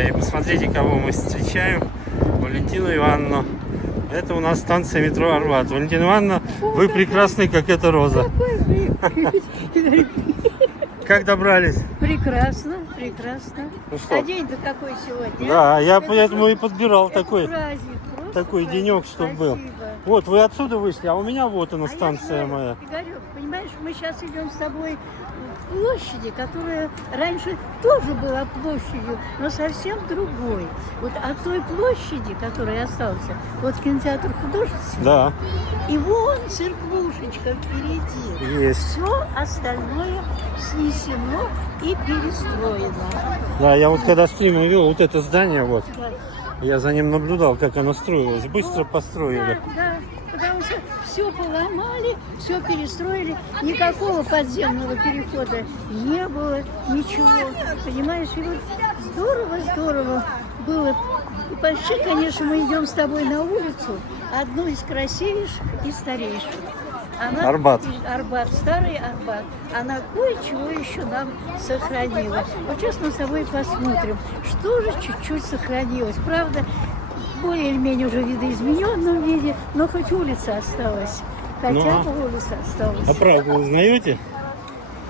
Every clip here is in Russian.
друзья. И посмотрите, кого мы встречаем. Валентину Ивановну. Это у нас станция метро Арбат. Валентина Ивановна, вы прекрасны, как эта роза. Как добрались? Прекрасно, прекрасно. Ну что? А день-то какой сегодня? Да, я Это поэтому и просто- подбирал это такой праздник, просто такой праздник. денек, чтобы был. Спасибо. Вот, вы отсюда вышли, а у меня вот она А я станция знаю, моя. Игорек, понимаешь, мы сейчас идем с тобой к площади, которая раньше тоже была площадью, но совсем другой. Вот от той площади, которая осталась, вот кинотеатр художественный, Да, и вон церквушечка впереди. есть. Все остальное снесено и перестроено. Да, я вот когда стрим увел вот это здание, вот, Да. я за ним наблюдал, как оно строилось. Быстро построили. Да, потому что все поломали, все перестроили, никакого подземного перехода не было, ничего. Понимаешь, и вот здорово было. И почти, конечно, мы идем с тобой на улицу, одну из красивейших и старейших. Арбат. Арбат, старый Арбат. Она кое-чего еще нам сохранила. Вот сейчас мы с тобой посмотрим, что же чуть-чуть сохранилось. Правда, более или менее уже в видоизмененном виде, но хоть улица осталась. Хотя бы улица осталась. А Прагу узнаете?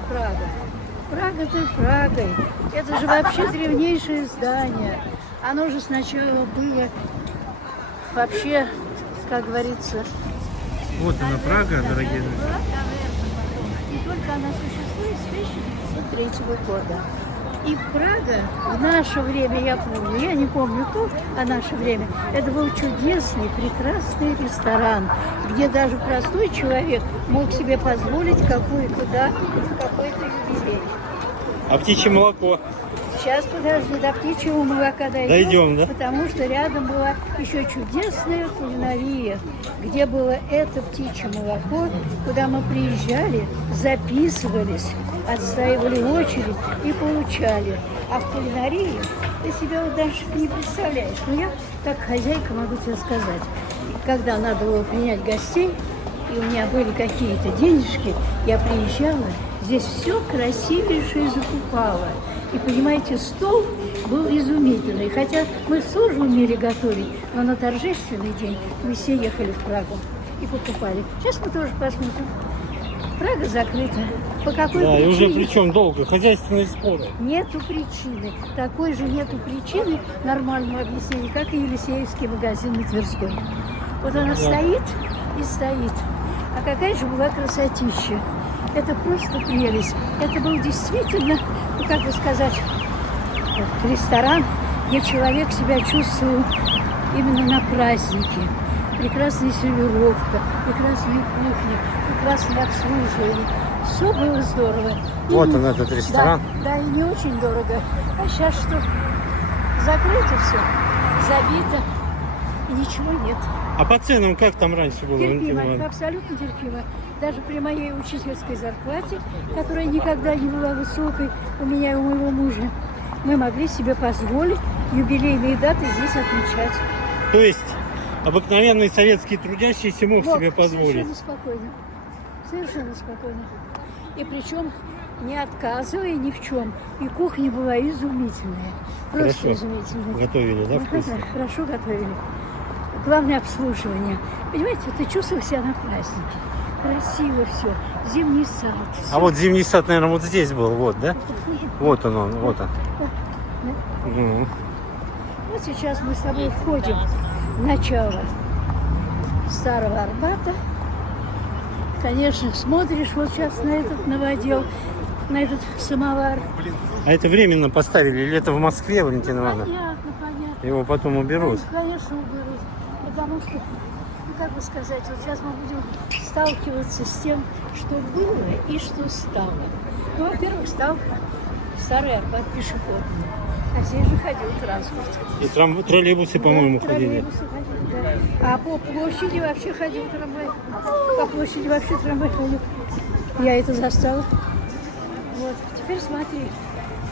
Прага. Прага-то Прагой. Это же вообще древнейшее здание. Оно же сначала было вообще, как говорится... Вот она, Прага, дорогие друзья. И только она существует с 1903 года. И Прага в наше время, я помню, я не помню то, а наше время, это был чудесный, прекрасный ресторан, где даже простой человек мог себе позволить какой-то юбилей. А птичье молоко? Сейчас, подожди, до птичьего молока Дойдем, да? Потому что рядом была еще чудесная кулинария, где было это птичье молоко, куда мы приезжали, записывались, отстаивали очередь и получали. А в кулинарии ты себя вот даже не представляешь. Но я, как хозяйка, могу тебе сказать, когда надо было принять гостей, и у меня были какие-то денежки, я приезжала, здесь все красивейшее закупала. И, понимаете, стол был изумительный. Хотя мы тоже умели готовить, но на торжественный день мы все ехали в Прагу и покупали. Сейчас мы тоже посмотрим. Прага закрыта. По какой Да, и причине? уже причем долго, хозяйственные споры. Нету причины. Такой же нету причины нормального объяснения, как и Елисеевский магазин на Тверской. Вот она стоит и стоит. А какая же была красотища. Это просто прелесть. Это был действительно, ну, как бы сказать, ресторан, где человек себя чувствовал именно на празднике. Прекрасная сервировка, прекрасная кухня, прекрасное обслуживание. Все было здорово. Вот он, этот ресторан. Да, и не очень дорого. А сейчас что? Закрыто все, забито, и ничего нет. А по ценам как там раньше было? Валентина Терпимо, Ивановна? абсолютно терпимо. Даже при моей учительской зарплате, которая никогда не была высокой у меня и у моего мужа, мы могли себе позволить юбилейные даты здесь отмечать. То есть обыкновенный советский трудящийся мог Вот, себе позволить? Совершенно спокойно. Совершенно спокойно. И причем не отказывая ни в чем. И кухня была изумительная. Просто Хорошо изумительная. готовили, да, вкусно? Хорошо готовили. Главное обслуживание. Понимаете, ты чувствовал себя на празднике. Красиво все. Зимний сад. А вот зимний сад, наверное, вот здесь был, вот, да? Вот он, вот он. Мгм. Вот сейчас мы с тобой входим в начало старого Арбата. Конечно, смотришь вот сейчас на этот новодел, на этот самовар. А это временно поставили или это в Москве, Валентина Ивановна? Понятно. Его потом уберут. Конечно, уберут. Потому что, ну как бы сказать, вот сейчас мы будем сталкиваться с тем, что было и что стало. Ну, во-первых, стал старый Арбат пешеходный. А здесь же ходил транспорт. И троллейбусы, по-моему, Да, ходили. троллейбусы ходили, да. А по площади вообще ходил трамвай. По площади вообще трамвай ходил. Я это застала. Вот, теперь смотри.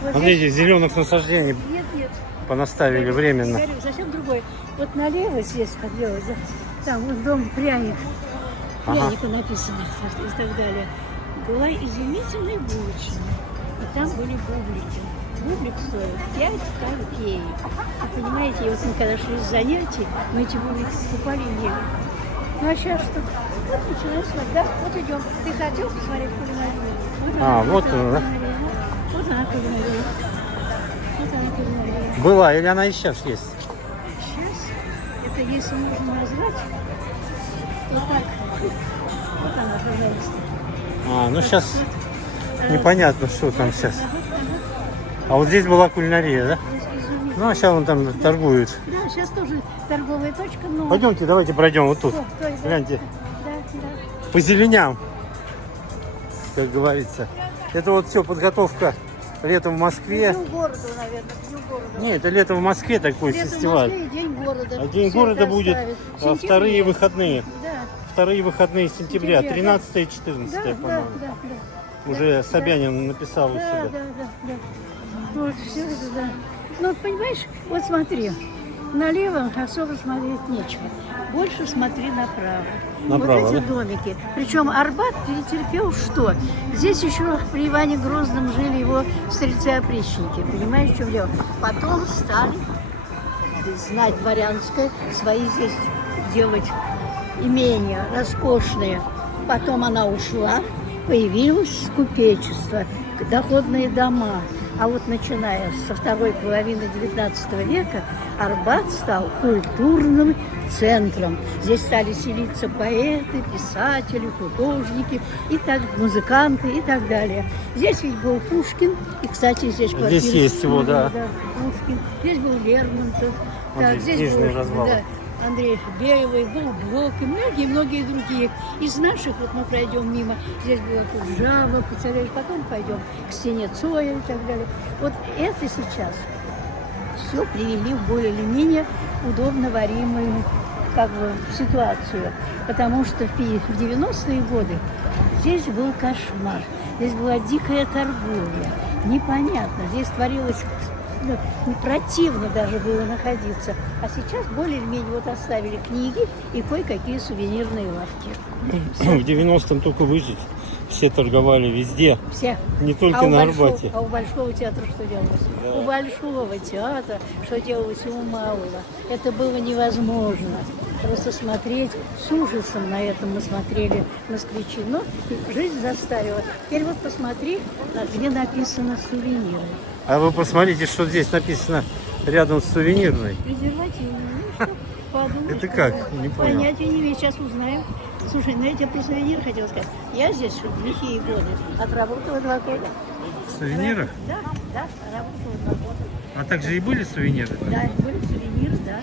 Вот Смотрите, зеленых насаждений Нет. понаставили временно. Игорек, совсем другой. Вот налево здесь поделать, да? Там вот дом пряник. Ага. Пряника написано и так далее. Была изумительная булочная. там были бублики. Бублик стоил 5 копеек. Вы понимаете, и вот мы когда шли с занятий, мы эти бублики покупали и ели. Ну а сейчас что? Вот начинаем смотреть. Да, вот идем. Ты хотел посмотреть кулинарию? Вот она, да? кулинария. Вот она кулинария. Вот она кулинария. Была или она и сейчас есть? Сейчас, это если можно назвать, вот так. Вот она, пожалуйста. Ну сейчас непонятно, что там сейчас. А вот здесь была кулинария, да? Ну, а сейчас он там торгует. Да, сейчас тоже торговая точка, но... Пойдемте, давайте пройдем вот тут. Гляньте, Да. по зеленям, как говорится. Это вот все подготовка летом в Москве. Дню города, наверное, дню города. Нет, это летом в Москве такой Летом в фестиваль. Москве и День города. А День Все города это будет оставят. вторые выходные. Да. Вторые выходные сентября, Сентября, 13 и Да, 14, да, по-моему. да. Уже Собянин написал у Да, себя. да. Вот, все это, да. Ну, вот понимаешь, вот смотри, налево особо смотреть нечего. Больше смотри направо. Направо, вот эти да? домики. Причем Арбат перетерпел что? Здесь еще при Иване Грозном жили его стрельцы-опричники. Понимаешь, в чем дело? Потом стали знать дворянское, свои здесь делать имения роскошные. Потом она ушла, появилось купечество, доходные дома. А вот начиная со второй половины XIX века Арбат стал культурным центром. Здесь стали селиться поэты, писатели, художники, и так, музыканты и так далее. Здесь ведь был Пушкин, и, кстати, здесь квартира... Здесь есть его, да. Пушкин. Здесь был Лермонтов. Вот Так, здесь здесь книжные был, развалы. да, Андрей Белый, был Блок и многие-многие другие. Из наших, вот мы пройдем мимо, здесь было Куджава, представляешь, потом пойдем к стене Цоя и так далее. Вот это сейчас все привели в более или менее удобно варимую как бы ситуацию. Потому что в 90-е годы здесь был кошмар, здесь была дикая торговля, непонятно, здесь творилось... противно даже было находиться. А сейчас более-менее вот оставили книги и кое-какие сувенирные лавки. В 90-м только выжить. Все торговали везде, Все. не только на Арбате. А у Большого театра что делалось? Да. У Большого театра что делалось и у Малого? Это было невозможно. Просто смотреть с ужасом на это мы смотрели, москвичи. Но жизнь заставила. Теперь вот посмотри, где написано «сувениры». А вы посмотрите, что здесь написано рядом с сувенирной. Презервативы. Ну, что, подумаешь, Это как? Не понял. Понятия не имею, сейчас узнаем. Слушай, ну я тебе про сувенир хотела сказать. Я здесь в лихие годы отработала 2 года. В сувенирах? Да, работала 2 года. А также и были сувениры? Да, были сувениры, да,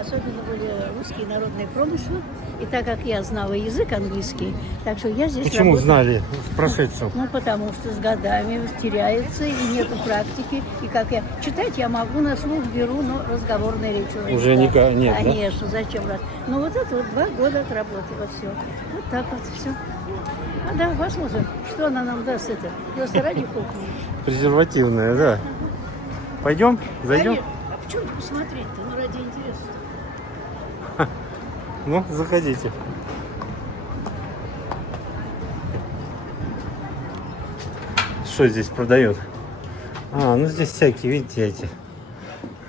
особенно были русские народные промыслы. И так как я знала язык английский, так что я здесь Почему работала. знали в прошедшем? Ну, потому что с годами теряется, и нету практики. И как я читать я могу, на слух беру, но разговорной речи Уже никак нет, да? Конечно, зачем раз. Ну, вот это вот 2 года отработала все. Вот так вот все. А да, посмотрим, что она нам даст это. Просто ради кухни. Презервативная, да. Пойдем? Зайдем? Конечно. А почему посмотреть-то? Ну, ради интереса. Ну, заходите. Что здесь продает? Ну здесь всякие, видите, эти.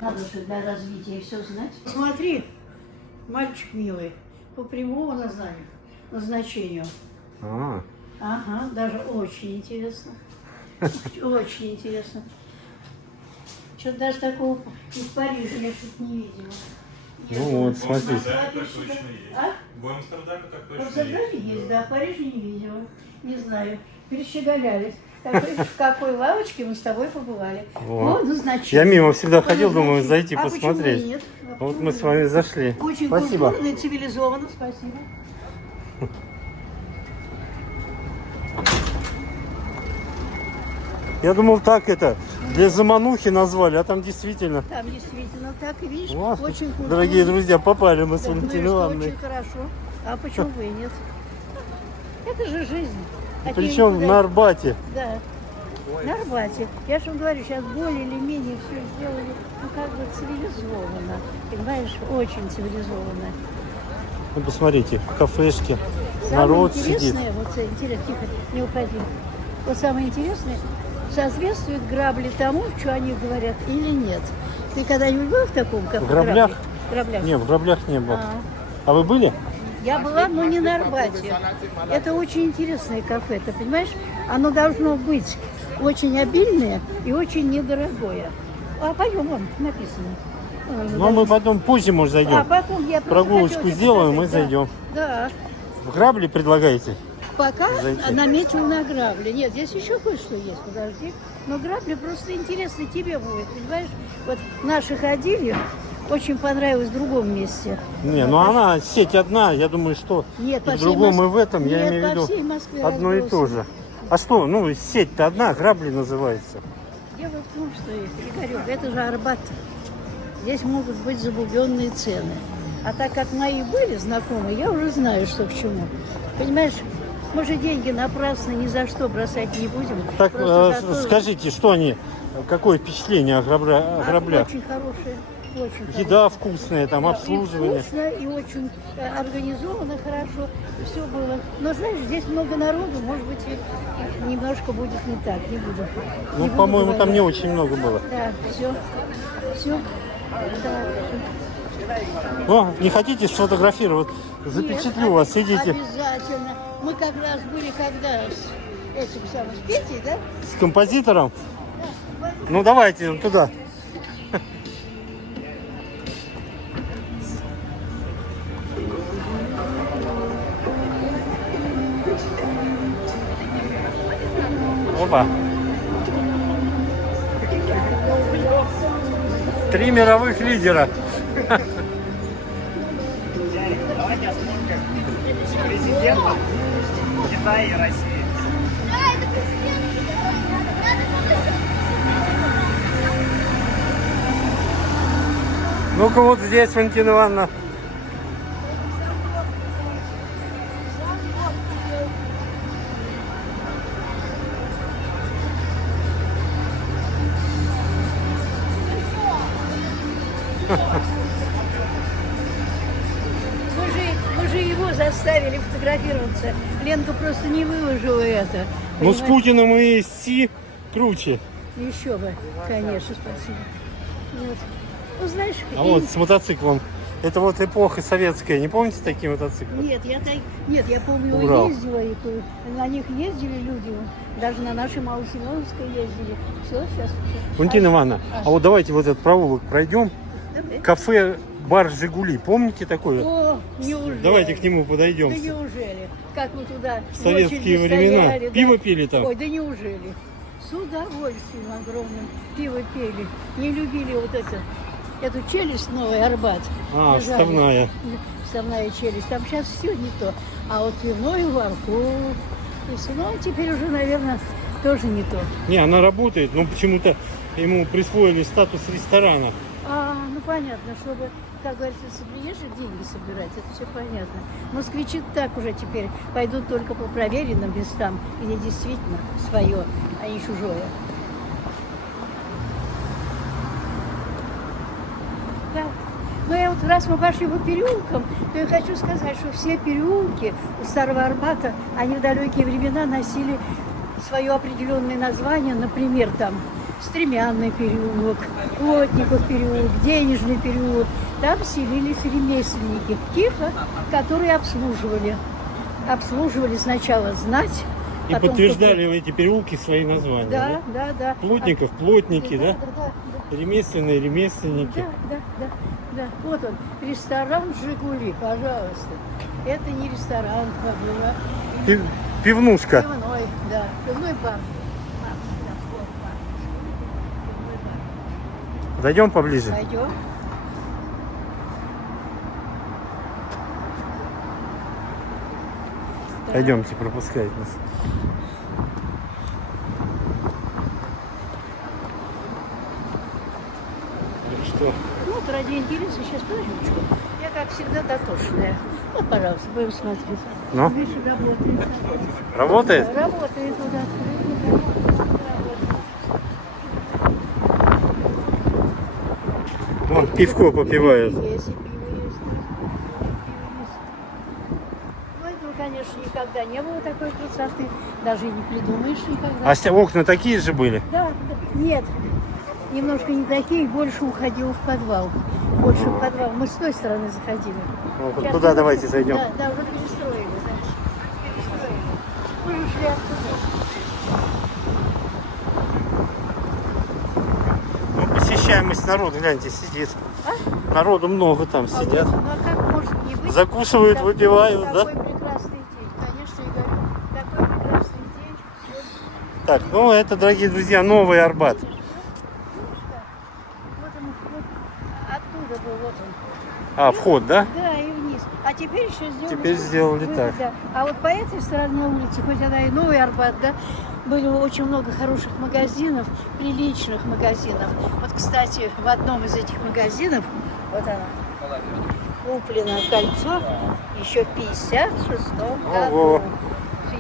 Надо же для развития все знать. Смотри, мальчик милый, по прямому назначению. Ага, даже очень интересно. Очень интересно. Что-то даже такого из Парижа я что-то не видела. Ну вот, смотрите. Так точно есть. А? В Амстердаме так В точно Амстердаме есть. есть, да, в Париже не видела. Не знаю. Перещеголялись. В какой лавочке мы с тобой побывали. Во. О, назначение. Я мимо всегда ходил, По думаю, назначению. зайти А почему посмотреть. и нет? Вот мы с вами зашли. Очень Спасибо. культурно и цивилизованно, спасибо. Я думал, так это, для заманухи назвали, а там действительно. Там действительно так, и видишь, Вот. очень культурно. Дорогие друзья, попали мы с Да, ну и Валентиной что, Ивановной. очень хорошо. А почему бы и нет? Это же жизнь. От Причем нее никуда- на Арбате. Да, на Арбате. Я же вам говорю, сейчас более или менее все сделали, ну, как бы цивилизованно. Понимаешь, очень цивилизованно. Ну, посмотрите, кафешки, Самое народ сидит. интересное, вот интересно, тихо, не уходи. Вот самое интересное, соответствуют грабли тому, что они говорят, или нет? Ты когда-нибудь был в таком кафе? В Граблях? Граблях. Не, в Граблях не был. А. А вы были? Я была, но не на Арбате. Это очень интересное кафе, ты понимаешь? Оно должно быть очень обильное и очень недорогое. А пойдем, вон, написано. Ну, мы потом позже, может, А зайдем. потом я просто Прогулочку хотела тебе сделаем, мы показать, да. зайдем. Да. В Грабли предлагаете? Пока Зайти. наметил на грабли. Нет, здесь еще кое-что есть, подожди. Но грабли просто интересно тебе будет, понимаешь? Вот наши ходили, очень понравилось в другом месте. Не, ну она сеть одна, я думаю, что Нет, и по в всей другом и Москве. в этом, я Нет, имею в по виду, всей Москве одно и то разбросано. же. А что, ну сеть-то одна, Грабли называется. Дело в том, что, Игорек, это же Арбат. Здесь могут быть заблужденные цены. А так как мои были знакомые, я уже знаю, что к чему. Понимаешь, мы же деньги напрасно ни за что бросать не будем. Так, Просто за то, скажите, что они, какое впечатление о Граблях? Очень хорошие, очень хорошие. Еда вкусная, там Да, обслуживание. И вкусно, и очень организовано хорошо, все было. Но знаешь, здесь много народу, может быть, и немножко будет не так, не буду. Ну, не буду по-моему, там говорить. не очень много было. Да, все. Да. О, не хотите сфотографировать? Запечатлю Нет, вас, идите. Обязательно. Мы как раз были когда с этим самым, с Петей, да? С композитором? Ну, давайте туда. Опа. 3 мировых лидера. Президента Китая и России. Ну-ка вот здесь, Валентина Ивановна. Мы же его заставили фотографироваться. Ленка просто не выложила это. Ну, с Понимаешь? Путиным и Си круче. Еще бы, конечно, спасибо. Вот. Ну, знаешь, А вот с мотоциклом. Это вот эпоха советская. Не помните такие мотоциклы? Нет, я помню, Урал. ездила, и на них ездили люди, даже на нашей Малосеменовской ездили. Все, сейчас. Валентина Ивановна, а вот давайте вот этот провулок пройдем. Давай. Кафе «Бар Жигули». Помните такое? О, неужели? Давайте к нему Да подойдем. неужели? Как вы туда В советские очереди времена. стояли, да? Пиво пили там? Ой, да неужели? С удовольствием огромным пиво пили. Не любили вот эту челюсть новый Арбат. А, Держали. вставная. Вставная челюсть. Там сейчас все не то. А вот пивной бар, ну, теперь уже, наверное, тоже не то. Не, она работает, но почему-то ему присвоили статус ресторана. Ну понятно, чтобы, как говорится, с приезжих деньги собирать, это все понятно. Москвичи так уже теперь пойдут только по проверенным местам, где действительно свое, а не чужое. Да. Ну я вот раз мы пошли по переулкам, то я хочу сказать, что все переулки у Старого Арбата, они в далекие времена носили свое определенное название, например, там Стремянный переулок, Плотников переулок, Денежный переулок. Там селились ремесленники, тихо, которые обслуживали сначала знать, И потом подтверждали эти переулки свои названия. Да. Плотников, плотники, да? Ремесленные, ремесленники. Да. Вот он, ресторан «Жигули», пожалуйста. Это не ресторан, а Пивнушка. пивной, да, пивной бар. Зайдем поближе. Пойдем. Пойдемте, пропускает нас. Ну что? Ну, вот ради интереса сейчас подождите. Я, как всегда, дотошная. Вот, пожалуйста, будем смотреть. Ну? Видишь, работает. Работает? Работает вот открыто. Вон пивко попивают. Есть, и пиво есть. Ну, этого, конечно, никогда никогда не было такой красоты, даже и не придумаешь никогда. А окна такие же были? Да, да, нет, немножко не такие, больше уходил в подвал. Больше в подвал. Мы с той стороны заходили. Ну, Сейчас туда мы- давайте зайдем. Да, да, уже перестроили. Да. Перестроили. Мы ушли оттуда. Ну, посещаемость народа, гляньте, сидит. Народу много там сидят. Ну а как может не быть? Закусывают, Так- выпивают, да? Такой прекрасный день. Конечно, я говорю, такой прекрасный день. Так, ну это, дорогие друзья, Новый Арбат. Вот он, вот оттуда был, вот он. А, вход, да? Да, и вниз. А теперь еще сделали. Теперь сделали так. Да. А вот по этой стороне улицы, хоть она и Новый Арбат, да, были очень много хороших магазинов, приличных магазинов. Вот, кстати, в одном из этих магазинов, вот она, куплено кольцо еще в 56-м году. Ого.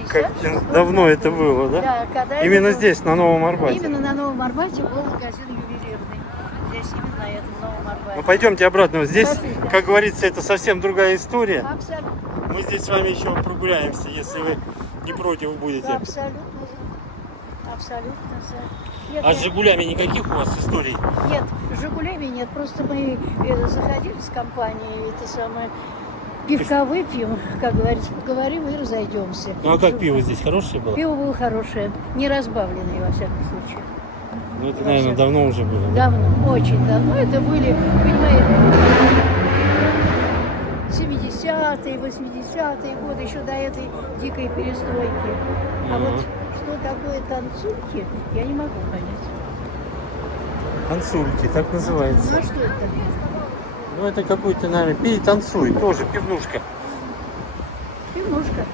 В Как 56-м давно году. это было, да? Да, когда Именно это было- здесь, на Новом Арбате. Именно на Новом Арбате был магазин ювелирный. Здесь именно на этом Новом Арбате. Ну пойдемте обратно. Здесь, Пошли. как говорится, это совсем другая история. Абсолютно. Мы здесь с вами еще прогуляемся, если вы не против будете. Абсолютно за. Абсолютно за. Нет, А с нет, Жигулями никаких у вас историй? нет, с Жигулями нет. Просто мы заходили с компанией, это самое, пивка выпьем, как говорится, поговорим и разойдемся. Ну а как пиво здесь хорошее было? Пиво было хорошее, не разбавленное во всяком случае. Ну это, наверное, давно уже было. да? Давно, очень давно. Это были, понимаете, 70-е, 80-е годы, еще до этой дикой перестройки. А вот что такое танцульки, я не могу понять. Танцульки, так Ну называется. а что это такое? Ну это какой-то, наверное, пей, танцуй, тоже пивнушка. Пивнушка.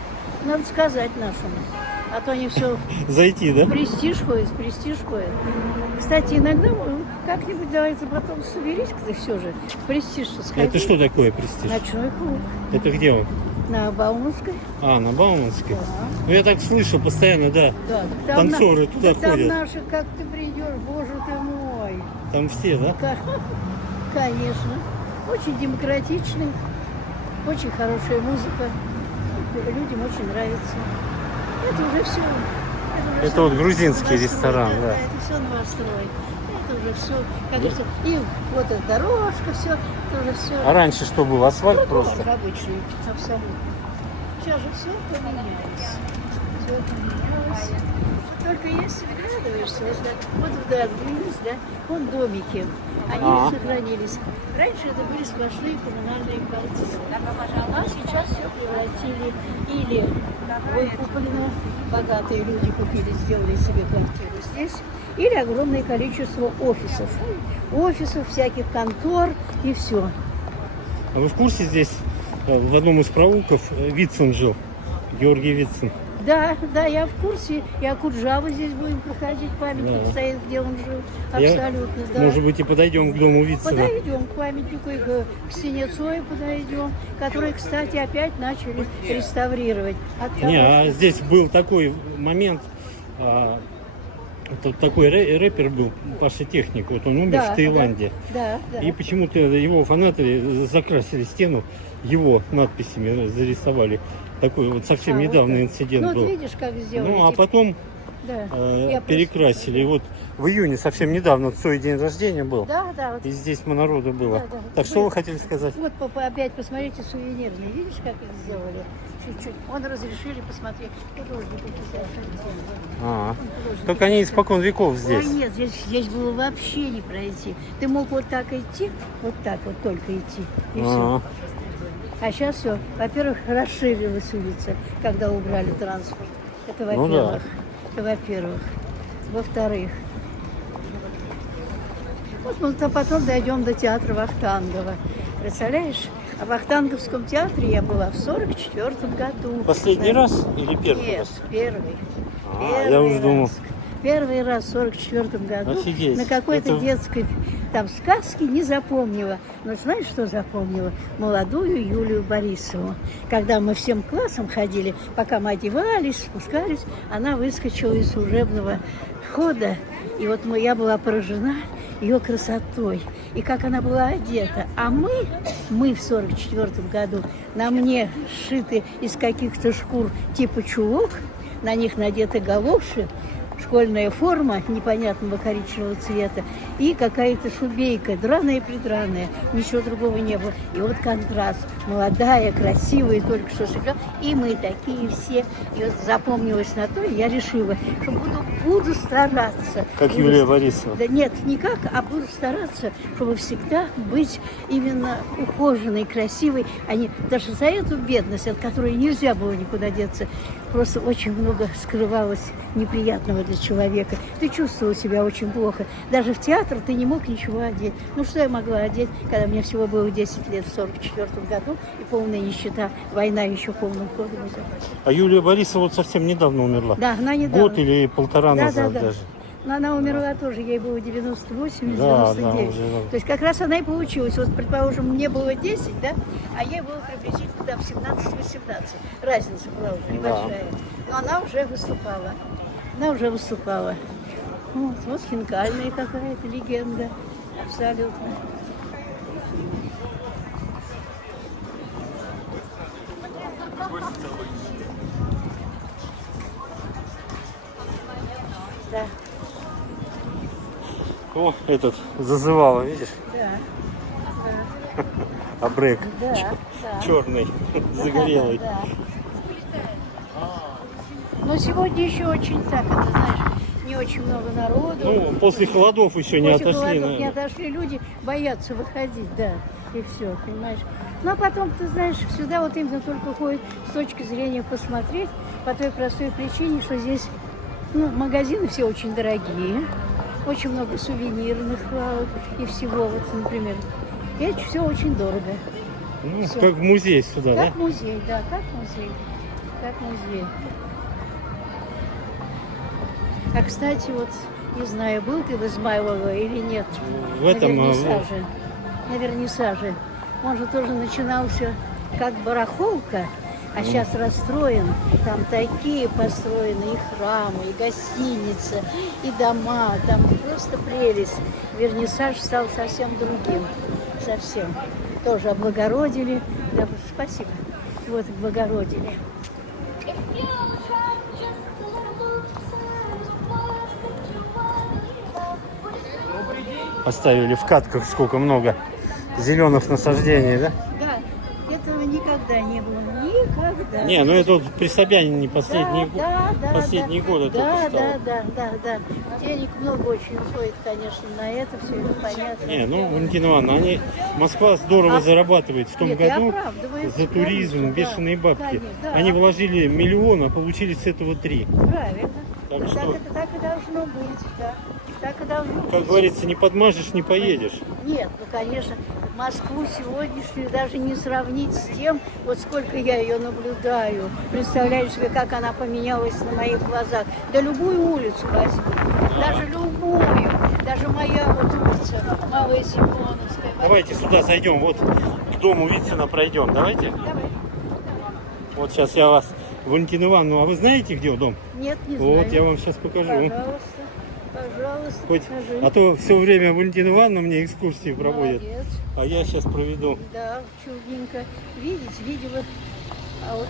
Надо сказать нашему. А то они все Зайти, да? престиж ходит. Кстати, иногда как-нибудь давайте потом соберись-ка ты все же. В престиж-то сходи. Это что такое престиж? Ночной клуб. Это где он? На Бауманской. А, на Бауманской. Да. Ну я так слышал постоянно, да. Да, так там Танцоры туда там ходят. наши, как ты придешь, боже ты мой. Там все, да? Конечно. Очень демократичный, очень хорошая музыка. Людям очень нравится. Это уже все. Это вот грузинский ресторан, да. Это все новострой. Это уже все, как говорится, и вот эта дорожка, все, это уже все. А раньше что было? Асфальт просто? Обычный, абсолютно. Сейчас же все поменялось. Все поменялось. Только если вглядываешься, вот вдаль, вниз, да, вон домики. Они сохранились. Раньше это были сплошные коммунальные квартиры. А сейчас все превратили или выкуплено, богатые люди купили, сделали себе квартиру здесь, или огромное количество офисов. Офисов, всяких контор и все. А вы в курсе здесь, в одном из проулков, Вицин жил? Георгий Вицин. Да, да, я в курсе. И Акуджаву здесь будем проходить, памятник Да. стоит, где он жил. Я- Абсолютно, да. Может быть, и подойдем к дому Вицина. Подойдем к памятнику, и к стене Цоя подойдем, который, кстати, опять начали реставрировать. От того, Не, а здесь был такой момент, тут такой рэпер был, Паша Техник, вот он умер в Таиланде. Да, да. И почему-то его фанаты закрасили стену, его надписями зарисовали. Такой вот совсем вот недавно так. инцидент Ну, был. вот видишь, как сделали. Ну, а потом Да. Я просто- перекрасили. И вот в июне совсем недавно Цой день рождения был. Да, да, вот. И здесь народу было. Да, да. Так что вы хотели сказать? Вот опять посмотрите сувенирные. Видишь, как их сделали? Чуть-чуть. Он разрешили посмотреть. Художнику совершенно сделали. А, Художник. только они испокон веков здесь. Ой, нет, здесь было вообще не пройти. Ты мог вот так идти, вот так вот только идти. И все. А сейчас все. Во-первых, расширилась улица, когда убрали транспорт. Это Ну во-первых. Это во-первых. Во-вторых. Вот мы потом дойдем до театра Вахтангова. Представляешь? А в Вахтанговском театре я была в 44-м году. Последний раз или первый Нет, раз? первый. А, я уже думал. Первый раз в 44-м году Офигеть. на какой-то Это- детской там сказке не запомнила. Но знаешь, что запомнила? Молодую Юлию Борисову. Когда мы всем классом ходили, пока мы одевались, спускались, она выскочила из служебного хода. И вот я была поражена ее красотой и как она была одета. А мы в 44 году, на мне сшиты из каких-то шкур типа чулок, на них надеты галоши, школьная форма непонятного коричневого цвета и какая-то шубейка, драная-придраная, ничего другого не было. И вот контраст, молодая, красивая, только что сыграла, и мы такие все. И вот запомнилось на то, и я решила, что буду стараться. Как Юлия Борисова. Да нет, никак, а буду стараться, чтобы всегда быть именно ухоженной, красивой, а не даже за эту бедность, от которой нельзя было никуда деться. Просто очень много скрывалось неприятного для человека. Ты чувствовал себя очень плохо. Даже в театр ты не мог ничего одеть. Ну, что я могла одеть, когда мне всего было 10 лет в 44 году, и полная нищета, война еще полным ходом идет. А Юлия Борисова вот совсем недавно умерла. Да, она недавно. Год или полтора назад да. даже. Но она умерла тоже, ей было 98, Да, 99. уже, да. То есть как раз она и получилась. Вот, предположим, мне было 10, да, а ей было приблизительно там 17-18. Разница была уже небольшая. Но она уже выступала. Вот хинкальная какая-то легенда. Абсолютно. Да. О, этот зазывала, видишь? Да. Абрек. Да. Черный, загорелый. Да. Но сегодня еще очень так, это знаешь, не очень много народу. Ну, после холодов еще не После отошли, холодов не наверное. отошли, люди боятся выходить, да, и все, понимаешь. Ну, а потом, ты знаешь, сюда вот именно только ходят с точки зрения посмотреть, по той простой причине, что здесь, ну, магазины все очень дорогие, очень много сувенирных лавок и всего, вот, например. И это все очень дорого. Ну, Всё. как в музей сюда, Как да? музей, да, как музей. Как музей. А, кстати, вот, не знаю, был ты в Измайлово или нет, В этом, на вернисаже. Он же тоже начинался как барахолка, а сейчас расстроен. Там такие построены и храмы, и гостиницы, и дома. Там просто прелесть. Вернисаж стал совсем другим. Совсем. Тоже облагородили. Да, спасибо. Вот, облагородили. Оставили в катках сколько много зеленых насаждений, да? Да, этого никогда не было. Никогда. Не, ну это вот при Собянине не последний год. Да, Последние годы да, только стало. да. Денег много очень уходит, конечно, на это все, это понятно. Не, ну, Валентина Ивановна, Москва здорово зарабатывает в том Нет, и году оправдывается, за туризм, конечно, да. бешеные бабки. Конечно, да. Они вложили 1 миллион, а получили с этого 3. Правильно. Так Так, что- это так и должно быть, да. Так и должно быть. Как говорится, не подмажешь, не поедешь. Нет, ну, конечно, Москву сегодняшнюю даже не сравнить с тем, вот сколько я ее наблюдаю. Представляешь себе, как она поменялась на моих глазах. Да любую улицу возьми, даже любую, даже моя вот улица, Малая Симоновская. Давайте сюда зайдем, вот к дому Вицина пройдем. Давайте. Давай. Вот сейчас я вас, Валентина Ивановна, а вы знаете, где дом? Нет, не знаю. Вот, я вам сейчас покажу. Пожалуйста, Хоть, покажи. а то все время Валентина Ивановна мне экскурсии проводит, Молодец. а я сейчас проведу. Да, чудненько. Видела. А вот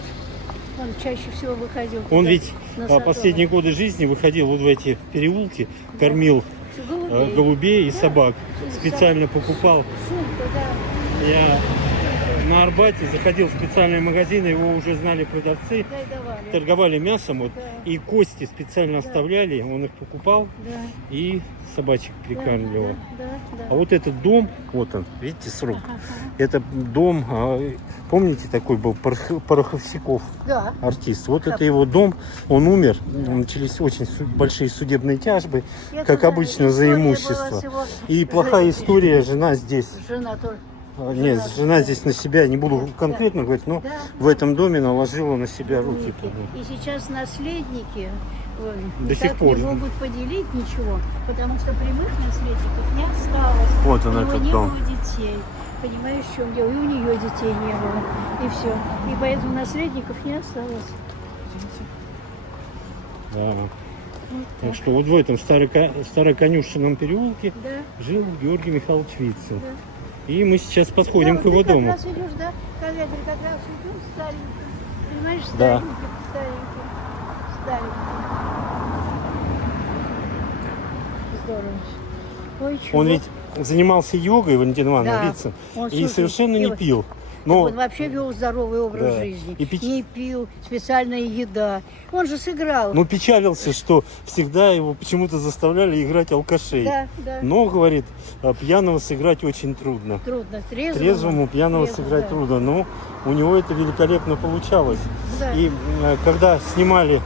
он чаще всего выходил. Он туда, ведь на Садовое. последние годы жизни выходил вот в эти переулки, кормил Голубей. голубей и Да. собак. Специально покупал. Сумку, да. Я на Арбате заходил в специальные магазины, его уже знали продавцы, Дай давали. торговали мясом, вот, Да. и кости специально оставляли, он их покупал Да. и собачек прикармливал. Да. А вот этот дом, вот он, видите, сруб, это дом, помните, такой был Пороховщиков, Да. артист. Вот это его дом, он умер, начались очень большие судебные тяжбы, Я как знаю, обычно, за история была имущество. всего- И плохая история, жена здесь. Жена тоже. Нет, жена здесь на себя, не буду конкретно говорить, но Да. в этом доме наложила на себя руки. И сейчас наследники До никак сих пор. не могут поделить ничего, потому что прямых наследников не осталось. Вот он, у него этот не дом. было детей. Понимаешь, в чем дело? И у нее детей не было. И все. И поэтому наследников не осталось. Да. Вот Так так. что вот в этом староконюшенном переулке Да, жил Георгий Михайлович Вицин. да. И мы сейчас подходим Да, к вот его ты как дому. раз идешь, да, коллега, как раз идем стареньким. Понимаешь, Да. стареньким. Здорово. Ой, чего? Он ведь занимался йогой, Валентин Ивановна, Да. Вицин, Он, и слушай, совершенно и не вот- пил. Так Но он вообще вел здоровый образ Да. жизни. И Не пил, специальная еда. Он же сыграл. ну, печалился, что всегда его почему-то заставляли играть алкашей. Да, да. Но, говорит, пьяного сыграть очень трудно. Трудно. Трезвому. Трезвому пьяного Трезвому, сыграть да. трудно. Но у него это великолепно получалось. Да. И когда снимали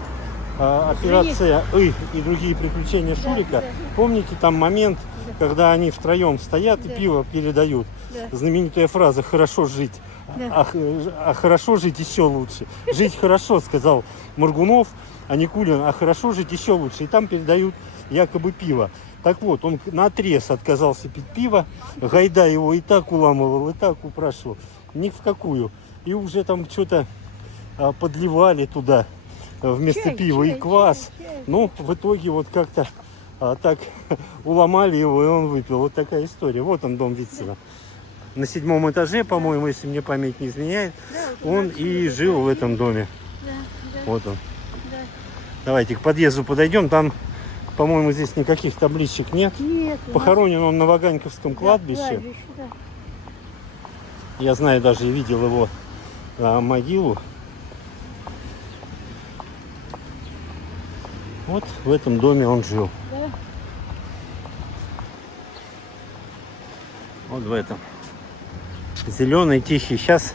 операция и другие приключения Шурика, да. помните там момент, когда они втроем стоят и Да. пиво передают? Да. Знаменитая фраза «хорошо жить». Да. А хорошо жить еще лучше. Жить хорошо, сказал Моргунов, а Никулин, а хорошо жить еще лучше. И там передают якобы пиво. Так вот, он наотрез отказался пить пиво. Гайдай его и так уламывал, и так упрашивал. Ни в какую. И уже там что-то подливали туда вместо Чай, пива и чай, квас. чай, чай. Ну, в итоге вот как-то так уломали его, и он выпил. Вот такая история. Вот он, дом Вицина. На 7-м этаже, по-моему, если мне память не изменяет, Да, вот он и жил в этом доме. Да, да, Вот он. да. Давайте к подъезду подойдем. Там, по-моему, здесь никаких табличек нет. Нет, у нас- Похоронен он на Ваганьковском Да, кладбище. да. Я знаю, даже видел его могилу. Вот в этом доме он жил. Да. Вот в этом. Зеленый, тихий. Сейчас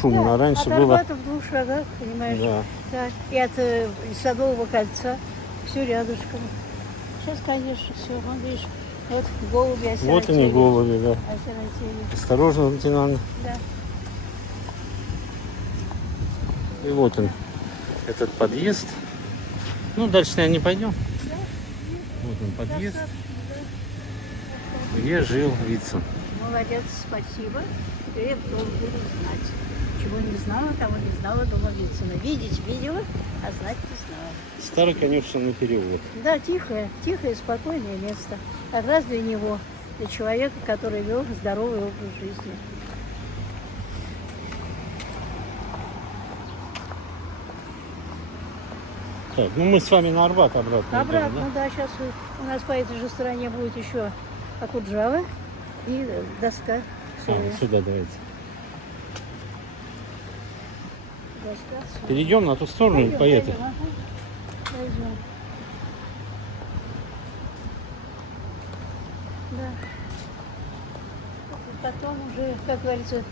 шумно. Да, А раньше от было... Арбата в 2 шагах, понимаешь? Да. Да. И от Садового кольца все рядышком. Сейчас, конечно, все. Вон, видишь, вот голуби осиротели. Вот они, голуби, да. Осиротели. Осторожно, лейтенант. Да. И вот он, этот подъезд. Ну, дальше, наверное, не пойдем. Вот он, подъезд, где жил Вицин. Молодец, спасибо. Теперь я тоже буду знать. Чего не знала, того не знала дома Вицина. Видеть видела, а знать не знала. Староконюшенный переулок. Да, тихое, тихое, спокойное место. Как раз для него, для человека, который вел здоровый образ жизни. Так, ну мы с вами на Арбат обратно. Обратно, идем, да, сейчас у нас по этой же стороне будет еще Акуджава и доска. да? Соя. Сюда давайте. Доска, соя. Перейдем на ту сторону и поедем. Ага. Пойдем. Да. И потом уже, как говорится,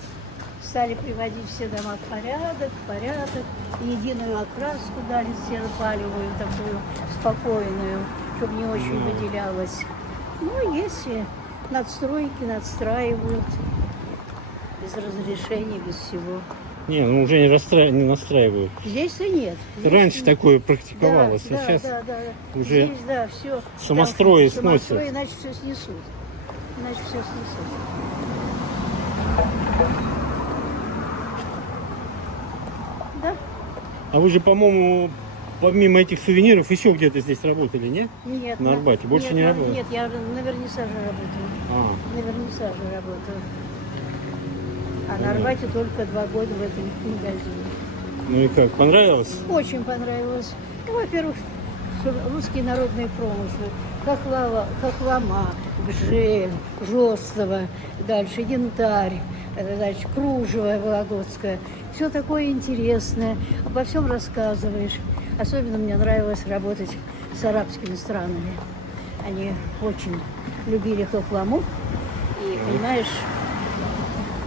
стали приводить все дома в порядок, единую окраску дали серо-палевую, такую спокойную, чтобы не очень выделялось. Ну, если надстройки надстраивают без разрешения, без всего. Не, ну уже не настраивают. Здесь-то нет. Здесь Раньше нет. такое практиковалось, Да, а сейчас да. уже Здесь, да, все. самострои Самострои, сносят. иначе все снесут. Иначе все снесут. Да? А вы же, по-моему, помимо этих сувениров еще где-то здесь работали, не? Нет. На Арбате больше нет, не работали? Нет, я на вернисаже работаю. А, На вернисаже работаю. А на Понятно. Арбате только 2 года в этом магазине. ну и как, понравилось? Очень понравилось. Ну, во-первых, русские народные промыслы. Хохлома, гжель, жостова, дальше янтарь, дальше кружево вологодское. Все такое интересное, обо всем рассказываешь. Особенно мне нравилось работать с арабскими странами. Они очень любили хохлому. И, понимаешь,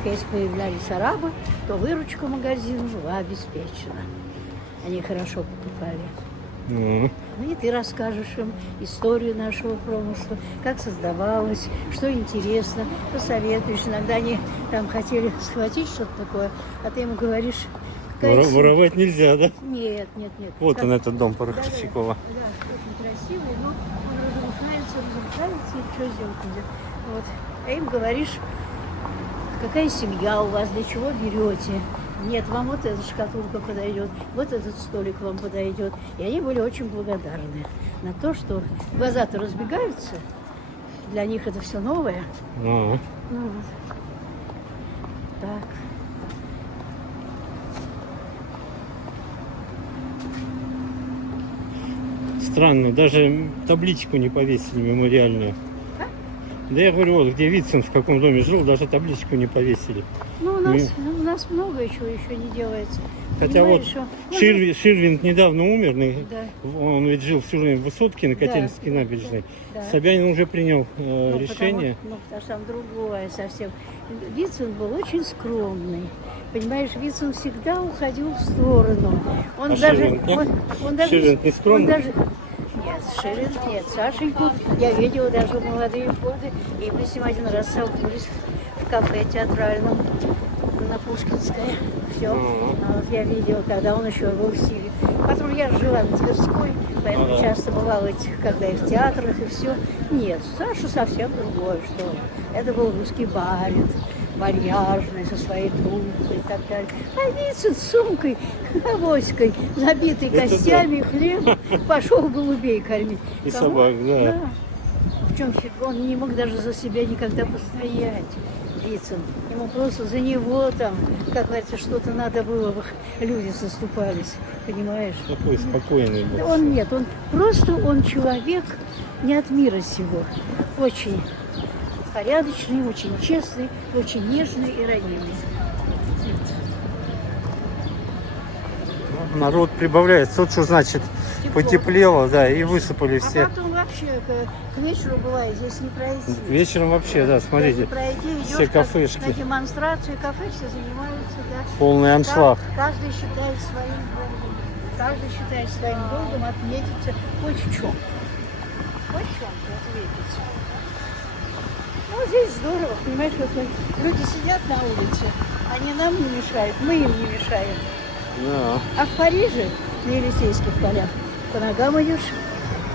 если появлялись арабы, то выручка магазина была обеспечена. Они хорошо покупали. Ну, Ну и ты расскажешь им историю нашего промысла, как создавалось, что интересно, посоветуешь. Иногда они там хотели схватить что-то такое, а ты им говоришь, какая воровать нельзя, да? Нет. Вот Как- он, этот дом Да, Пороховщикова. Да, очень красивый, но он разрушается, и что сделать нельзя. Вот. А им говоришь, какая семья у вас, для чего берете, нет, вам вот эта шкатулка подойдет, вот этот столик вам подойдет. И они были очень благодарны на то, что глаза-то разбегаются, для них это все новое. А, Ну вот. Так. странно, даже табличку не повесили мемориальную. Да я говорю, вот где Вицин в каком доме жил, даже табличку не повесили. Ну, у нас много еще не делается. Хотя вот Понимаешь, что- ну, Ширвинд недавно умер, Да. он ведь жил всю жизнь в Высотке на Котельской набережной. Да. Собянин уже принял Ну, решение. потому что там другое совсем. Вицин был очень скромный. Понимаешь, Вицин всегда уходил в сторону. Он А даже, Ширвинд нет? он даже, Ширвинд не скромный? он даже, нет, Ширвинд нет. Сашеньку я видела даже в молодые годы. И мы с ним один раз столкнулись в кафе театральном на Пушкинской. Все. А вот я видела, когда он еще был в силе. Потом я жила на Тверской, поэтому часто бывала когда и в театрах, и все. Нет, Саша совсем другой, что он. Это был русский барин, вальяжный, со своей трубкой и так далее. А Вицин с сумкой, авоськой, забитой Это костями, хлебом, пошел голубей кормить. И Кому? собак, да. В чем он не мог даже за себя никогда постоять. Вицин. Ему просто за него там, как говорится, что-то надо было, люди заступались, понимаешь? Такой спокойный был. Он нет, он человек не от мира сего. Очень порядочный, очень честный, очень нежный и ранимый. Народ прибавляется. Вот что значит Тепло. потеплело, да, и высыпали все. А потом вообще к вечеру бывает здесь не пройти. Вечером вообще, да, смотрите, Не пройти, идешь все как кафешки. на демонстрацию, кафе все занимаются, да. Полный аншлаг. Каждый считает своим долгом. Каждый считает своим долгом отметиться хоть в чем. Хоть в чем-то ответить. Ну, здесь здорово, понимаешь, вот люди сидят на улице, они нам не мешают, мы им не мешаем. Да. А в Париже, на Елисейских полях, по ногам идешь,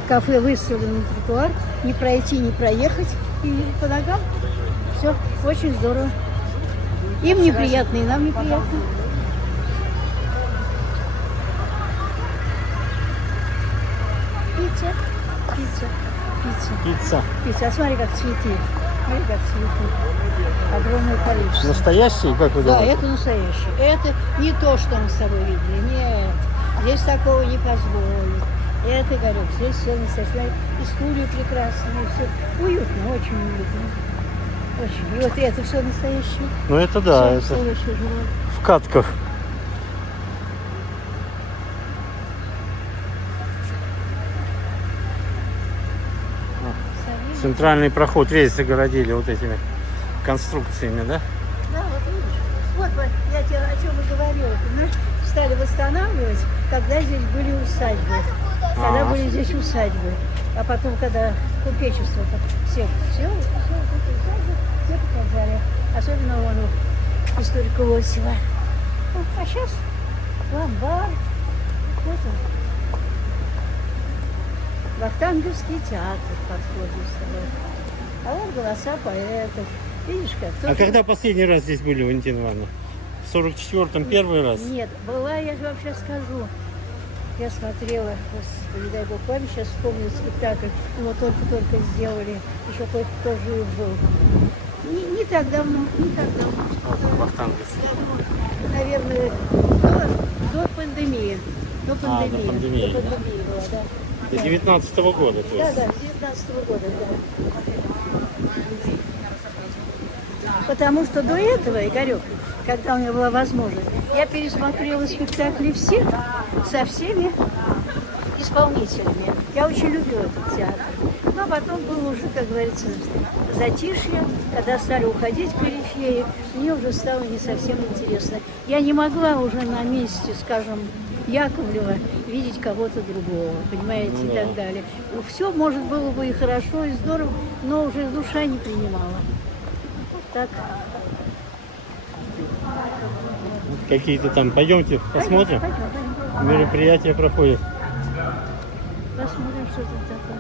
кафе выставлено на тротуар, не пройти, не проехать, и по ногам. Все, очень здорово. Им неприятно, и нам неприятно. Пицца, пицца, пицца, Пицца. пицца. А смотри, как цветы. Смотри, как цветы. Огромное количество. Настоящий, как вы Да, думаете? это настоящее. Это не то, что мы с тобой видели. Нет, здесь такого не позволят. Это, говорю, здесь все настоящее. И стулья прекрасные, все уютно, очень уютно. Очень. И вот это все настоящее. Ну это да, Всё это настоящее живое. в катках. Савелий. Центральный проход весь загородили вот этими конструкциями, да? Да, вот видишь. Вот я тебе о чем и говорила, понимаешь? Стали восстанавливать, когда здесь были усадьбы. Когда были здесь усадьбы. А потом, когда купечество все показали. Особенно вон у историка Лосева. А сейчас ломбард. Вот он. Вахтанговский театр подходит с тобой. А вот голоса поэтов. Видишь как? А Тоже- когда последний раз здесь были, Валентина Ивановна? В 44-м первый раз? Нет, была, я вам сейчас скажу. Я смотрела, господи, дай бог память, сейчас вспомню спектакль. Его только-только сделали, еще кое-кто жив был. Не так давно, не так давно. Вахтанговский. Я думаю, наверное, до пандемии. До пандемии. до пандемии, До да. пандемии была, да. До 19-го года, то Да, есть. да, с 19 года, да. Потому что до этого, Игорек, когда у меня была возможность, я пересмотрела спектакли все, со всеми исполнителями. Я очень любила этот театр. Но потом было уже, как говорится, затишье, когда стали уходить корифеи, мне уже стало не совсем интересно. Я не могла уже на месте, скажем, Яковлева видеть кого-то другого, понимаете, Ну и да. так далее. Все, может, было бы и хорошо, и здорово, но уже душа не принимала. Так. Какие-то там, пойдемте, посмотрим. Пойдем, пойдем. Мероприятия проходят. Посмотрим, что тут такое.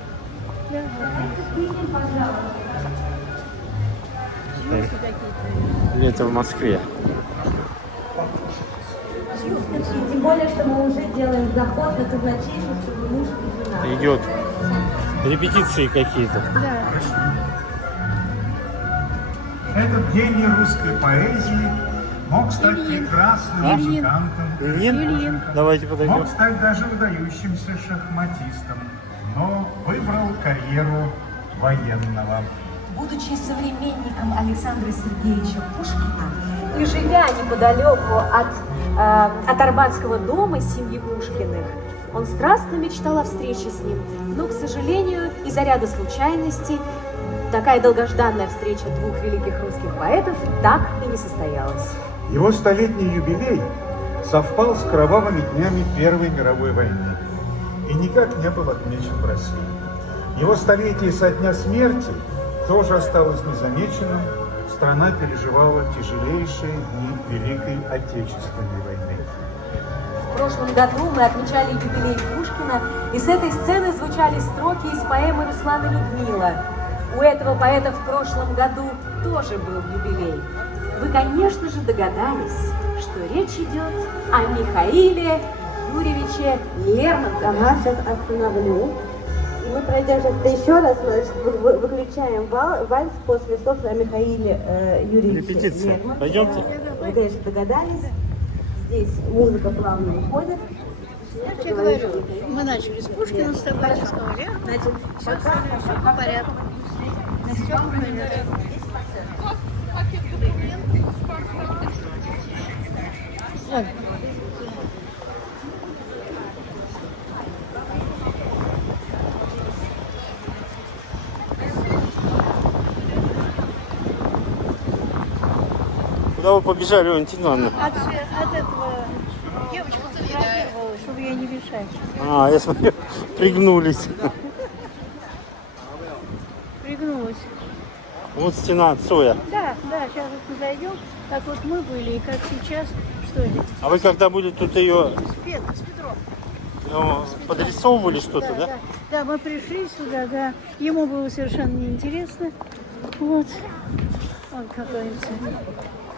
Да, вот. Съемки какие-то. Лето в Москве. И тем более, что мы уже делаем заход на казначейство, чтобы муж и жена. Идет. Репетиции какие-то. Да. Этот гений русской поэзии мог стать Ильин. прекрасным Ильин. музыкантом, Ильин? Давайте подойдем. мог стать даже выдающимся шахматистом, но выбрал карьеру военного. Будучи современником Александра Сергеевича Пушкина и живя неподалеку от Арбатского дома семьи Пушкиных, он страстно мечтал о встрече с ним. Но, к сожалению, из-за ряда случайностей, такая долгожданная встреча двух великих русских поэтов так и не состоялась. Его столетний юбилей совпал с кровавыми днями Первой мировой войны и никак не был отмечен в России. Его столетие со дня смерти тоже осталось незамеченным. Страна переживала тяжелейшие дни Великой Отечественной войны. В прошлом году мы отмечали юбилей Пушкина, и с этой сцены звучали строки из поэмы Руслана Людмила. У этого поэта в прошлом году тоже был юбилей. Вы, конечно же, догадались, что речь идет о Михаиле Юрьевиче Лермонтове. Ага, сейчас остановлю. И мы пройдем сейчас еще раз, значит, выключаем вальс после слов о Михаиле Юрьевиче Репетиция. Лермонтове. Пойдемте. Вы, конечно, догадались. Здесь музыка плавно уходит. Я тебе говорю, мы начали с Пушкина, с Табачевского лета. Значит, Все по порядку. Все по порядку. Ладно. Куда вы побежали, Валентина Ивановна? От этого девочка фотографировала, чтобы я не мешать. А, я смотрю, пригнулись. Пригнулась. Вот стена Цоя. Да, сейчас вот мы зайдем, как вот мы были и как сейчас, что ли, А вы когда были тут ее с Петром. подрисовывали что-то, да? Да, мы пришли сюда, да. Ему было совершенно неинтересно. Вот. Он какой-то.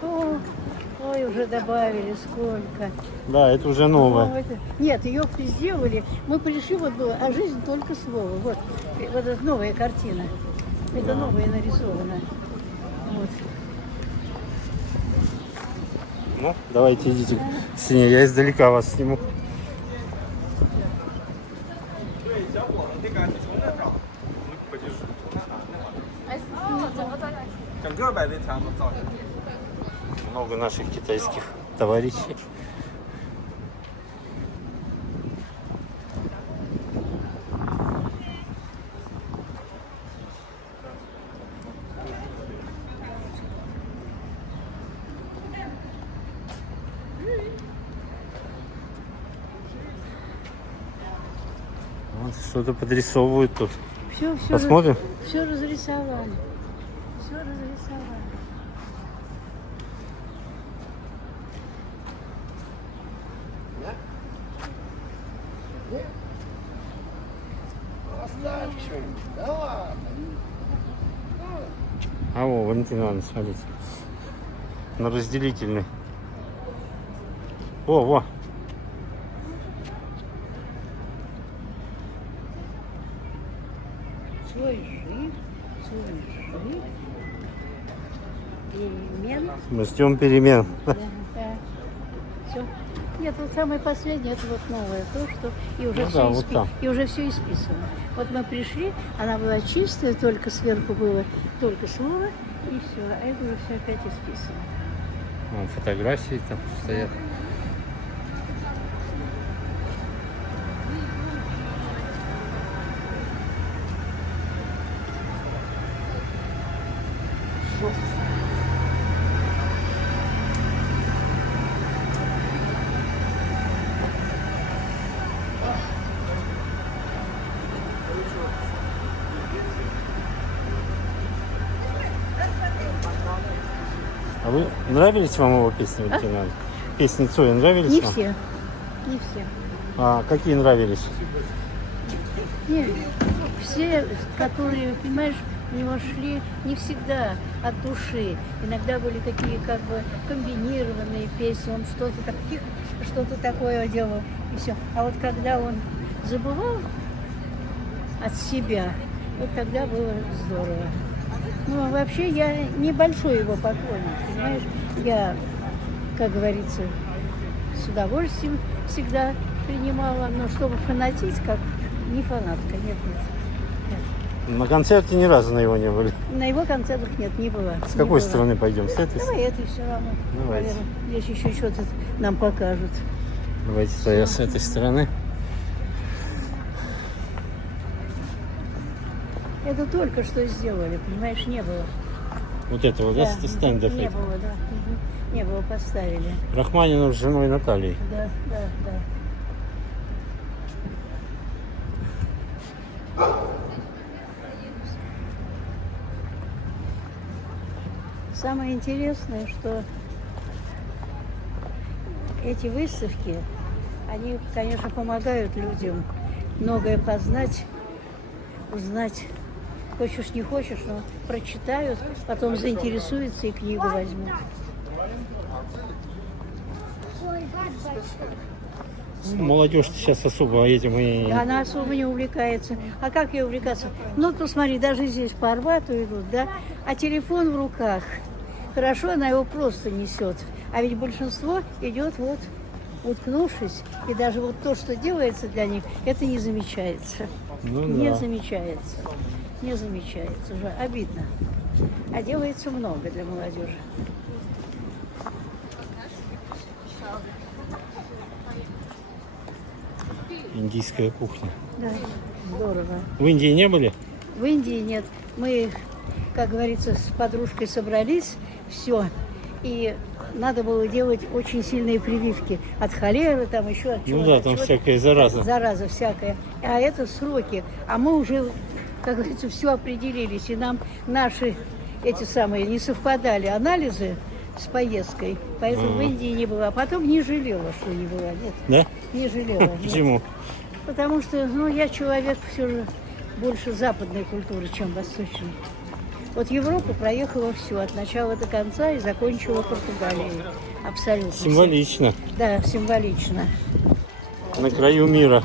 Ой, уже добавили сколько. Да, это уже новое. Ой, нет, ее сделали. Мы пришли, вот было, а жизнь только слово. Вот эта новая картина. Это новая нарисована. Вот. Ну, давайте идите к стене, я издалека вас сниму. Много наших китайских товарищей. Вот что-то подрисовывают тут. Все, Посмотрим? Все разрисовали. Все разрисовали. А во, Валентин Иванович, смотрите. На разделительный. Во. Свой жив. Перемен. Мы ждем перемен. Да. Все. Нет, вот самое последнее, это вот новое, то, что и уже, Ну все да, вот там. и уже все исписано. Вот мы пришли, она была чистая, только сверху было только слово, и все. А это уже все опять исписано. Вон фотографии там стоят. А вы нравились вам его песни, Валентин Иванович? Песни Цоя нравились Не вам? все. Не все. А какие нравились? Нет, все, которые, понимаешь, у него шли не всегда от души. Иногда были такие как бы комбинированные песни, он что-то таких что-то такое делал, и все. А вот когда он забывал от себя, вот тогда было здорово. Ну, а вообще я небольшой его поклонник, понимаешь? Я, как говорится, с удовольствием всегда принимала, но чтобы фанатить, как не фанатка, нет. На концерте ни разу на его не были. На его концертах нет, не было. С какой стороны пойдем? С этой? Давай этой все равно. Давайте. Наверное, здесь еще что-то нам покажут. Давайте тогда с этой стороны. Это только что сделали, понимаешь, не было. Вот этого, да, стендов Не этих? было, да. Не было, поставили. Рахманинов с женой Натальей. Да. Самое интересное, что эти выставки, они, конечно, помогают людям многое познать, узнать. Хочешь, не хочешь, но прочитают, потом заинтересуются и книгу возьмут. Молодежь сейчас особо этим и... Она особо не увлекается. А как ей увлекаться? Ну, посмотри, даже здесь по Арбату идут, да? А телефон в руках. Хорошо, она его просто несет. А ведь большинство идет вот, уткнувшись. И даже вот то, что делается для них, это не замечается. Ну, Не да. замечается. Не замечается. Уже обидно. А делается много для молодежи. Индийская кухня. Да, здорово. В Индии не были? В Индии нет. Мы, как говорится, с подружкой собрались, все. И надо было делать очень сильные прививки. От холеры, там еще от чего-то. Ну да, там всякая зараза. Зараза всякая. А это сроки. А мы уже, как говорится, все определились. И нам наши, эти самые, не совпадали анализы с поездкой. Поэтому в Индии не было. А потом не жалела, что не была. Нет, Да? не жалела. нет. Почему? Потому что, ну, я человек все же больше западной культуры, чем восточной. Вот Европу проехала все, от начала до конца, и закончила Португалией. Абсолютно. Символично. Да, символично. На краю мира.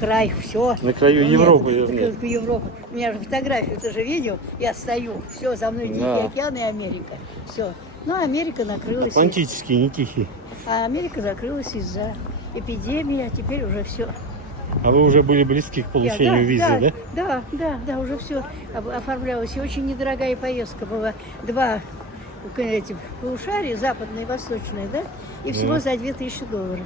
Край, все. На краю Европы, вернее. Европа. У меня же фотографию, ты же видел? Я стою, все, за мной Тихий Да. океан и Америка. Все. Ну, Америка накрылась. Атлантический, не тихий. А Америка закрылась из-за эпидемии, а теперь уже все. А вы уже были близки к получению визы, да? Да, уже все оформлялось. И очень недорогая поездка была. Два эти полушария, западное и восточное, да? И всего за $2000.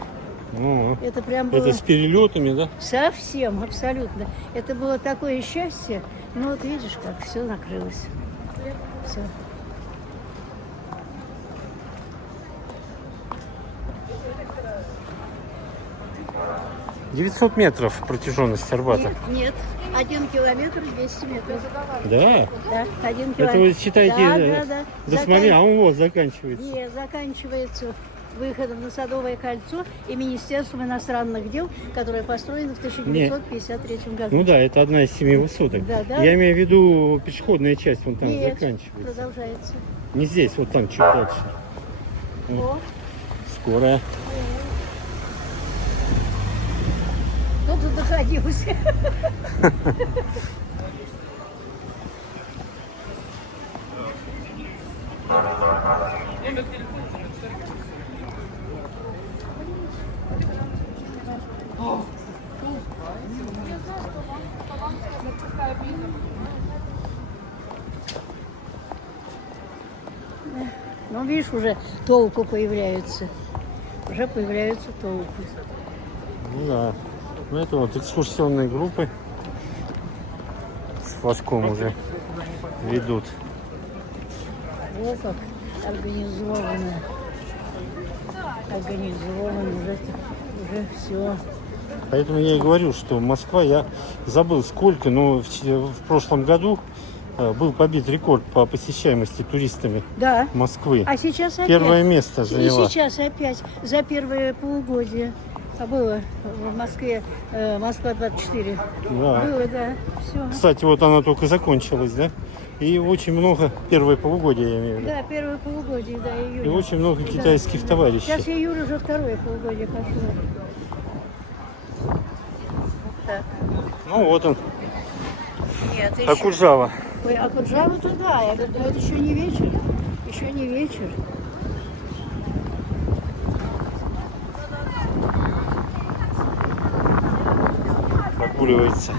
Ну, Это прям было это с перелетами, да? совсем, абсолютно. Это было такое счастье. Ну вот видишь, как все накрылось. Все. 900 метров протяженность Арбата. Нет, 1 километр 200 метров. Да? Да, 1 километр. Это вы считаете, Да. да смотри, а он вот заканчивается. Не, заканчивается выходом на Садовое кольцо и Министерством иностранных дел, которое построено в 1953 году. Ну да, это одна из 7 высоток. Да. Я имею в виду пешеходная часть, вон там Нет, заканчивается. продолжается. Не здесь, вот там чуть дальше. О, Скорая. кто тут находился? Ну, видишь, уже толпы появляются. Уже появляются толпы. Ну да. Ну это вот экскурсионные группы с флажком уже ведут. Вот как организовано. Организовано уже все. Поэтому я и говорю, что Москва, я забыл сколько, но в прошлом году был побит рекорд по посещаемости туристами Да. Москвы. А сейчас опять. Первое место И заняла. сейчас опять за первое полугодие А было в Москве, Москва-24. Да. Было, да, все. Кстати, вот она только закончилась, да? И очень много, первое полугодие, я имею в виду. Да, первое полугодие, да, июля. И очень много Да. китайских товарищей. Сейчас июль уже второе полугодие пошло. Так. Ну вот он, Нет, еще. Акуджава. Ой, Акуджава туда. Я говорю, это еще не вечер. Еще не вечер. Прогуливается.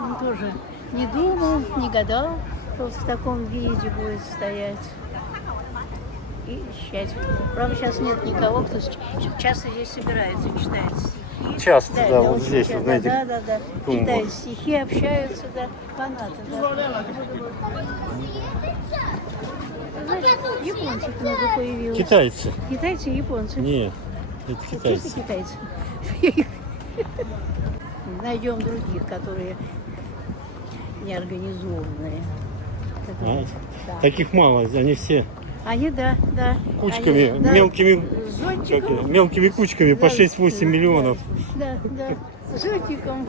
Он тоже не думал, не гадал, что в таком виде будет стоять. И счастье. Правда, сейчас нет никого, кто часто здесь собирается, читает стихи. Часто, да, вот очень здесь, часто, вот, знаете, да. тумбах. Читают стихи, общаются, да, фанаты, да. Знаешь, японцев много появилось. Китайцы. Китайцы и японцы. Нет, это Чисто китайцы. китайцы. Найдем других, которые неорганизованные. Которые- да. Таких мало, они все Они, да. кучками, Они, да, мелкими, с зонтиком. как, мелкими кучками по Да, 6-8 миллионов. Да. С зонтиком.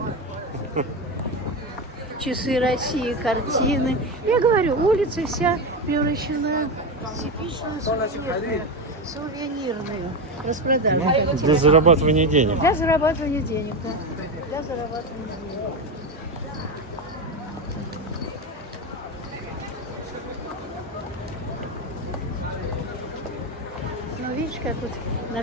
Часы России, картины. Я говорю, улица вся превращена в типичную сувенирную распродажу. картин. Для зарабатывания денег. Для зарабатывания денег, да. Для зарабатывания денег. Ну, видишь, как вот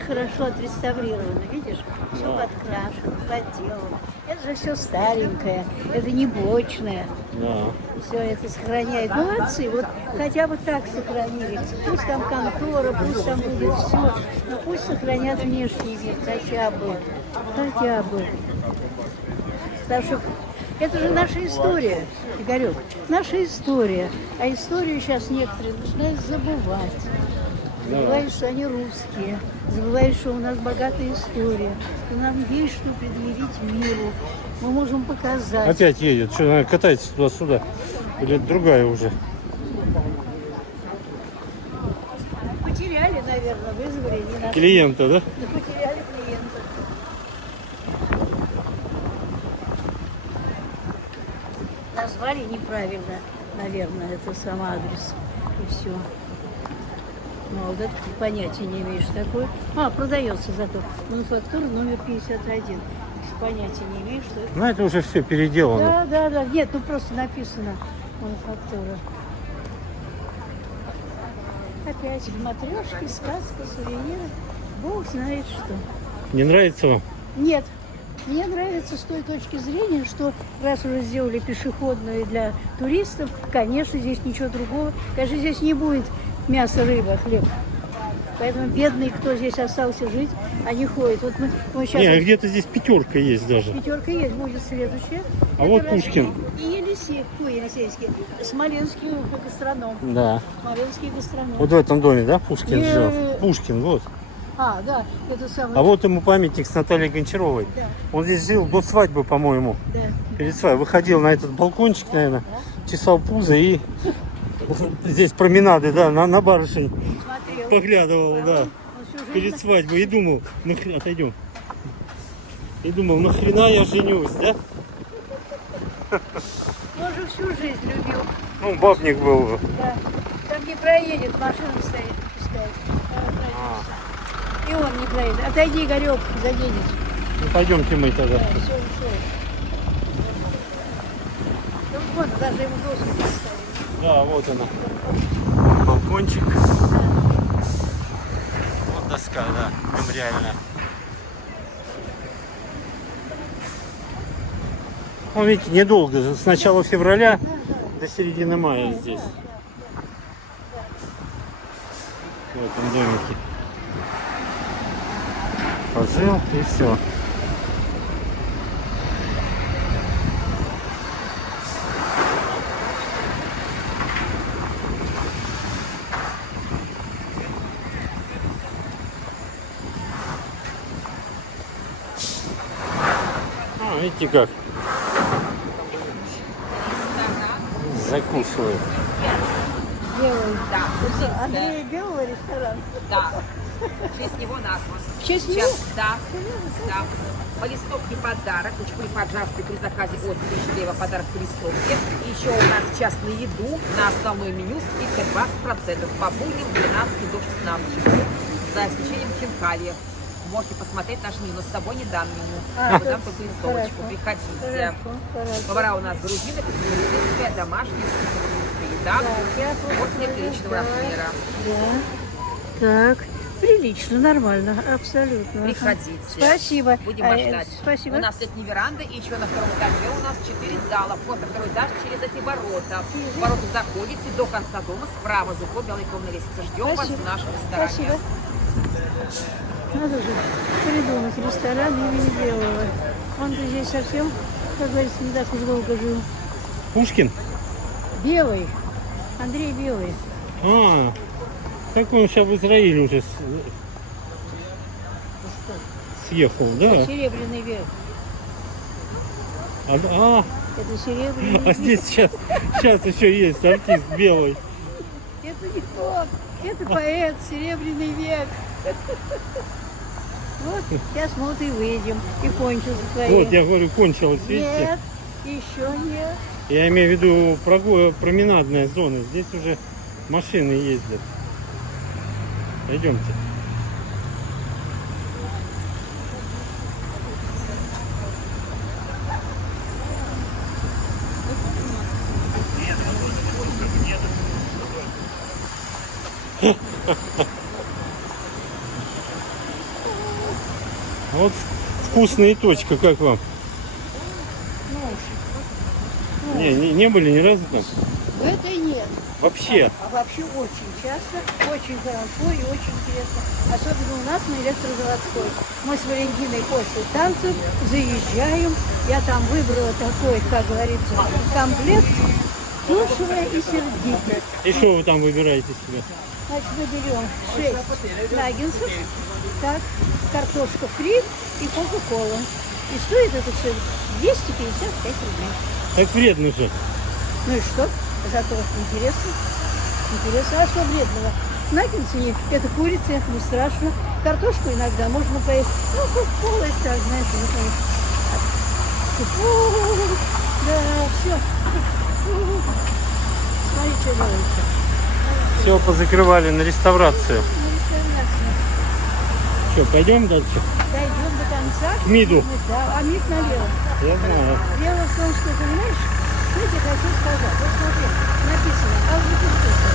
хорошо отреставрировано, видишь? Все подкрашено, подделано. Это же все старенькое, это не блочное. Да. Все это сохраняет. Молодцы, вот хотя бы так сохранили. Пусть там контора, пусть там будет все, но пусть сохранят внешний вид хотя бы. Хотя бы. Потому что это же наша история, Игорек, наша история. А историю сейчас некоторые начинают забывать. Забывают, что они русские, забывают, что у нас богатая история, что нам есть что предъявить миру. Мы можем показать. Опять едет, что она катается туда-сюда. Или это другая уже. Потеряли, наверное, вызвали, не нашли. Клиента, да? Да потеряли клиента. Назвали неправильно, наверное, это сам адрес. И все. Ну, вот это понятия не имеешь такое. Продается зато. Мануфактура номер 51. Понятия не имеешь, что это. Ну это уже все переделано. Да. Нет, ну просто написано мануфактура. Опять матрешки, сказка, сувениры. Бог знает что. Не нравится вам? Нет. Мне нравится с той точки зрения, что раз уже сделали пешеходную для туристов, конечно, здесь ничего другого. Конечно, здесь не будет мяса, рыба, хлеб. Поэтому бедные, кто здесь остался жить, они ходят. Вот мы сейчас... Не, где-то здесь пятерка есть даже. Пятерка есть, будет следующая. А Это вот раз- Пушкин. И Елисейский. Смоленский гастроном. Да. Смоленский гастроном. Вот в этом доме, да, Пушкин Не. жил? Пушкин, вот. Да, это самое. А вот ему памятник с Натальей Гончаровой. Да. Он здесь жил до свадьбы, по-моему. Да. Перед свадьбой выходил на этот балкончик, наверное, чесал пузо и здесь променады, да, на барышень Смотрел. поглядывал, да, Он всю жизнь- перед свадьбой и думал, отойдем. И думал, нахрена я женюсь, да? Он же всю жизнь любил. Ну, бабник был. Да. Там не проедет, машина стоит, пускай. И он не проедет. Отойди, Игорек, заденет. Ну, пойдемте мы тогда. Да, все, ушел. Ну, вон, даже ему доску поставили. Да, вот она. Балкончик. Вот доска, да, мемориальная. Он, видите, недолго, с начала февраля до середины мая здесь. В этом домике. Пожил и все. Видите как? Закусывают. Белый. Да, грузинская. Андрея Белого ресторан. Да. В честь него назван. В честь него? Сейчас, да. Да. По листовке подарок. Учпули, пожалуйста, при заказе от 1000 лева подарок по листовке. И еще у нас сейчас на еду, на основное меню скидка 20%. По будням с 12 до 16 часов. За исключением хинкали. Можете посмотреть наш меню, но с собой не дам меню. А, Дам только листовочку. хорошо. Приходите. Хорошо. Повара у нас грузины, грузинская, домашняя, сухопутная еда. Вот все приличного размера. Да. Так. Прилично, нормально, абсолютно. Ага. Приходите. Спасибо. Будем вас ждать. Спасибо. У нас нет ни веранды, и еще на втором этаже у нас 4 зала. Вход на второй этаж через эти ворота. В ворота заходите до конца дома, справа за углом белой комнатной лестницы. Ждем вас Спасибо. в нашем ресторане. Спасибо. Надо же придумать ресторан имени Белого. Он-то здесь совсем, как говорится, не так уж долго жил. Пушкин? Белый. Андрей Белый. А, так он сейчас в Израиле уже съехал, да? Серебряный век. А Это серебряный век. здесь сейчас еще есть артист белый. Это не тот. Это поэт, серебряный век. Вот, сейчас мы вот и выйдем. И кончился твои. Вот, я говорю, кончилось, видите? Нет, еще нет. Я имею в виду променадная зона. Здесь уже машины ездят. Идемте. Вот вкусная точка, как вам? Не были ни разу там? В этой нет. Вообще. А вообще очень часто, очень хорошо и очень интересно. Особенно у нас на электрозаводской. Мы с Валентиной после танцев заезжаем. Я там выбрала такой, как говорится, комплект дешевое и сердитое. И что вы там выбираете себе? Значит, мы берем 6 наггинсов, так, картошка фри и кока-кола. И стоит это все 255 рублей. Так вредно же. Ну и что? Зато интересно. Интересно, а что вредного? Наггинсы это курица, не страшно. Картошку иногда можно поесть. Ну, кока-кола, это так, знаете, ну, конечно. Да, все. Смотри, что делается. Все позакрывали на реставрацию. Что, пойдем дальше? Дойдем до конца. К МИДу. Да, а МИД налево. Я знаю. Дело в том, что, понимаешь, что я тебе хочу сказать. Вот смотри, написано азбука вкуса.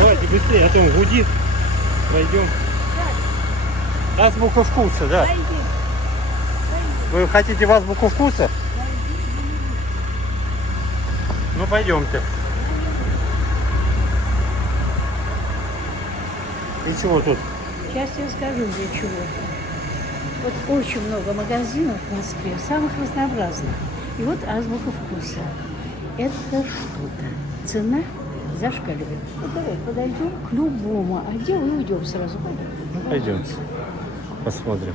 Давайте быстрее, а то он гудит. Пойдем. Азбука вкуса, да. Дойди. Вы хотите в азбуку вкуса? Ну, пойдемте. И чего тут? Сейчас я скажу, для чего. Вот очень много магазинов в Москве, самых разнообразных. И вот азбука вкуса. Это что-то. Цена зашкаливает. Вот давай подойдем к любому отделу и уйдем сразу. Пойдем. Пойдемте. Посмотрим.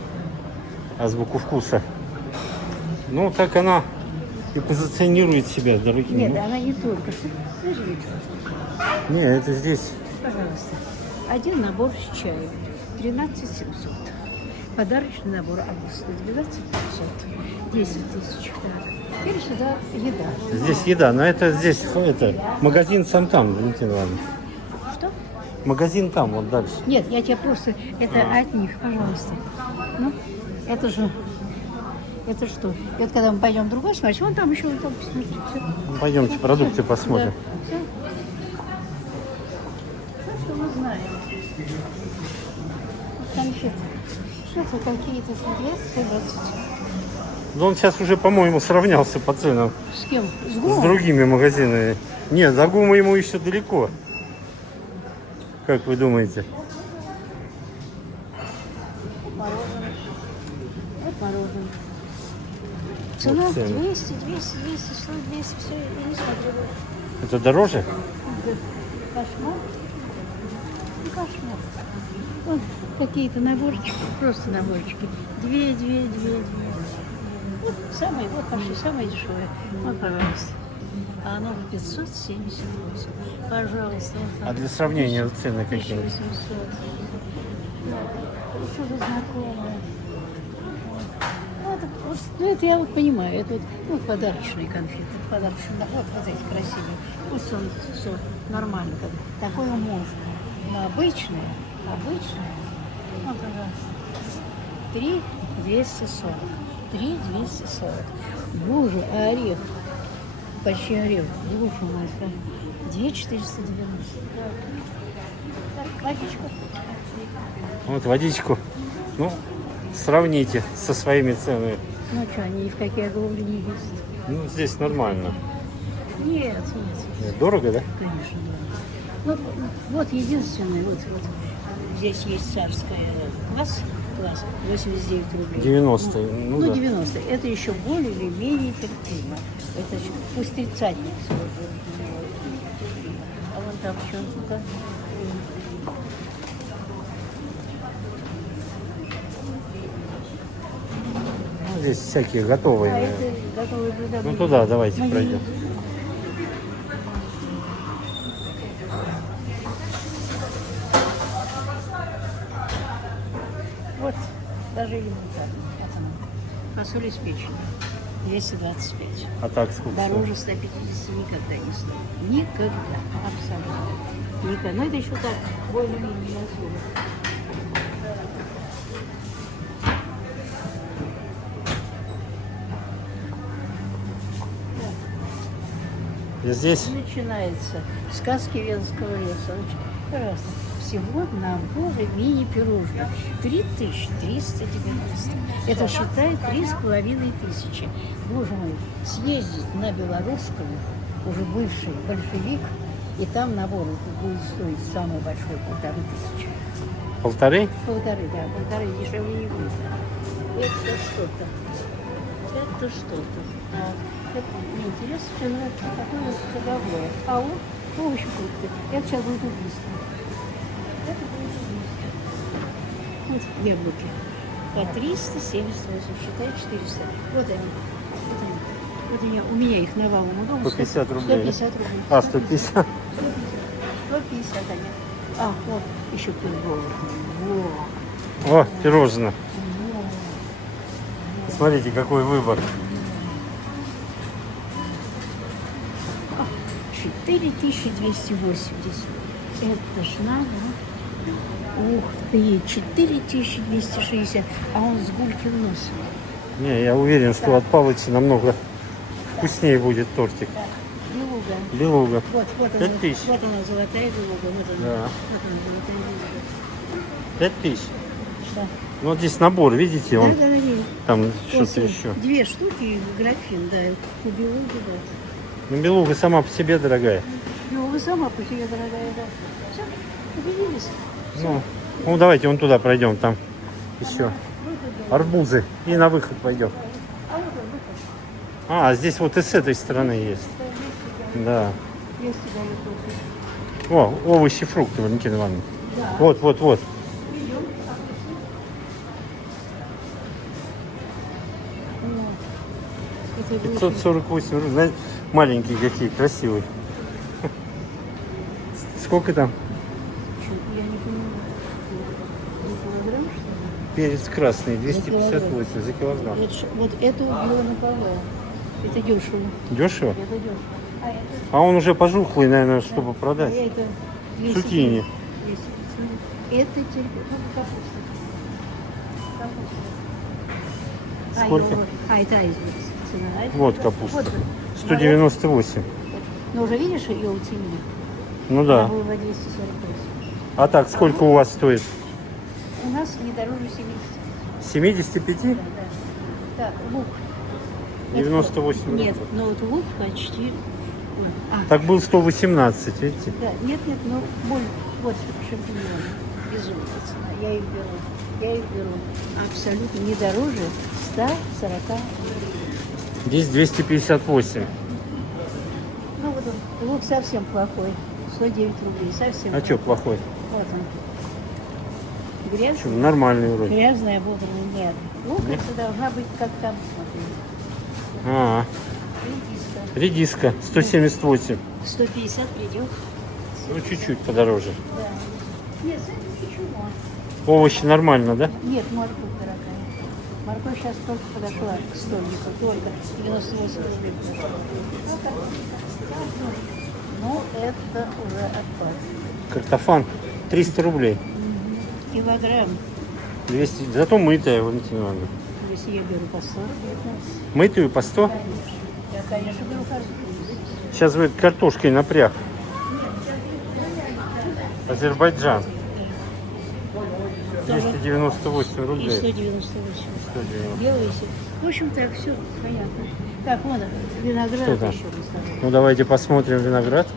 Азбуку вкуса. Ну, так она и позиционирует себя, дорогие. Нет, она не только. Подожди. Не, это здесь. Пожалуйста. Один набор с чаем. 13 700. Подарочный набор Августа. 12 500. 10 тысяч. Да. Теперь сюда еда. Здесь еда, но это здесь магазин сам там, Валентина Ивановна. Что? Магазин там, вот дальше. Нет, я тебе просто... Это от них, пожалуйста. Ну, это же... Это что? И вот когда мы пойдем в другой, смотрите, вон там еще, вон там, посмотрите. Все. Ну, пойдемте, продукты посмотрим. Да. Все, что мы знаем. Конфеты. Что-то какие-то, смотрите, 20. Но он сейчас уже, по-моему, сравнялся по ценам С кем? С с Гумом? другими магазинами. Нет, за ГУМа ему еще далеко. Как вы думаете? Мороженое. Вот мороженое. Цена Вот цены. 200, 200, 200, 100, 200, все, я не смотрю. Это дороже? Кошмар. Ну, кошмар. Вот какие-то наборчики, просто наборчики. 2, 2, 2, 2. Вот самые, вот пошли, самые дешевые. Вот, пожалуйста. А оно 578. Пожалуйста. А для сравнения цены какие? 1800. Да. Что-то знакомое. Ну, это я вот понимаю, это вот подарочные конфеты, подарочные, вот эти красивые. Пусть он все нормально, такое можно. Но обычные, вот, пожалуйста, 3,240. 3,240. Боже, а орех, почти орех, боже мой, 2,490. Так, водичку. Вот водичку. Ну, сравните со своими ценами. Ну что, они ни в какие оглобли не ездят. Ну, здесь нормально. Нет. Дорого, да? Конечно, да. Вот единственное, вот здесь есть царская класс 89 рублей. 90, ну да. 90. Это еще более или менее терпимо. Это еще пусть тридцатник. А вон там что-то. Ну, здесь всякие готовые. А наверное. это готовые блюда. Ну туда давайте Ну, пройдем. Вот, даже элементарно. Вот она. Фасоль с печенью. 225. А так сколько? Дороже 150 никогда не стоит. Никогда. Абсолютно. Никогда. Но это еще так, более-менее особо. И здесь Начинается сказки Венского леса. Пожалуйста. Всего наборы мини-пирожных. 3390. Это считай 3500. Боже мой, съездить на Белорусскую, уже бывший большевик, и там набор будет стоить самый большой 1500. полторы? Полторы, дешевле не будет. Это что-то. Это что-то. Это мне интересно, что какое у нас ходовое. А вот овощи, фрукты. Это сейчас будет убийство. Это будет убийство. Вот яблоки. По 378, считай 400. Вот они. Вот они. У меня их навалом дома. 150 рублей. 150 рублей. А, 150. 150 они. А, вот еще пирожное. Во. О, пирожное. Смотрите, какой выбор. 4280. Это ж надо. Ух ты, 4260. А он с гулькин носом. Не, я уверен, что от Палыча намного вкуснее будет тортик. Белуга. Белуга. Вот 5000. Вот она, золотая белуга. Вот она. Да. Вот она, золотая белуга. 5000. Да. Ну, вот здесь набор, видите, он Да, видишь. там что-то После еще. 2 штуки графин, да. У белуги, да. Ну, белуга сама по себе дорогая. Белуга сама по себе дорогая, да. Все, убедились. Ну, давайте вон туда пройдем, там еще арбузы. И на выход пойдем. А вот он, выход. А, здесь вот и с этой стороны есть. Да. Есть и дают кофе. О, овощи, фрукты, Валентина Ивановна. Вот. Это 548 рублей. Знаете, маленькие какие, красивые. Сколько там? Я не понимаю. За килограмм, что ли? Перец красный, 258 за килограмм. Вот это убило на Павла. Это дешево. Дешево? Это дешево. А это, А он уже пожухлый, наверное, чтобы продать. это 200. Цукини. 200. Это капуста. Капуста. Сколько? Это айсберг. Цена айсберга. Вот капуста. Вот. 198. Ну, уже видишь ее уценили? Ну да. Было 248. А так, сколько у вас стоит? У нас не дороже 70. 75? Да. Так, лук. 98 рублей. Нет, но вот лук почти... Так был 118, видите? Да, нет, но вот шампиньоны. Безумная цена. Я их беру. Абсолютно не дороже 140 рублей. Здесь 258. Ну вот он, лук совсем плохой. 109 рублей, совсем. А что плохой? Вот он. Грязный. Что, нормальный вроде. Грязная, бодрая, нет. Лук это должна быть как там, смотри. А, Редиска. Редиска 178. 150 придет. Ну, чуть-чуть подороже. Нет, это ничего. Овощи нормально, да? Нет, морковь дорогая. Морковь сейчас только подошла к стольнику. Только 98 рублей. Ну, это уже отпад. Картофан 300 рублей. Килограмм. 200. Зато мытая, Валентина Ивановна. Если я беру по 40, Мытую по 100. я, конечно, беру картошку. Сейчас будет картошкой напряг. Азербайджан. 298 И рублей. 198. 190. Белый. В общем, так, все понятно. Так, вон, виноград Что там? еще выставлен. Ну, давайте посмотрим виноград.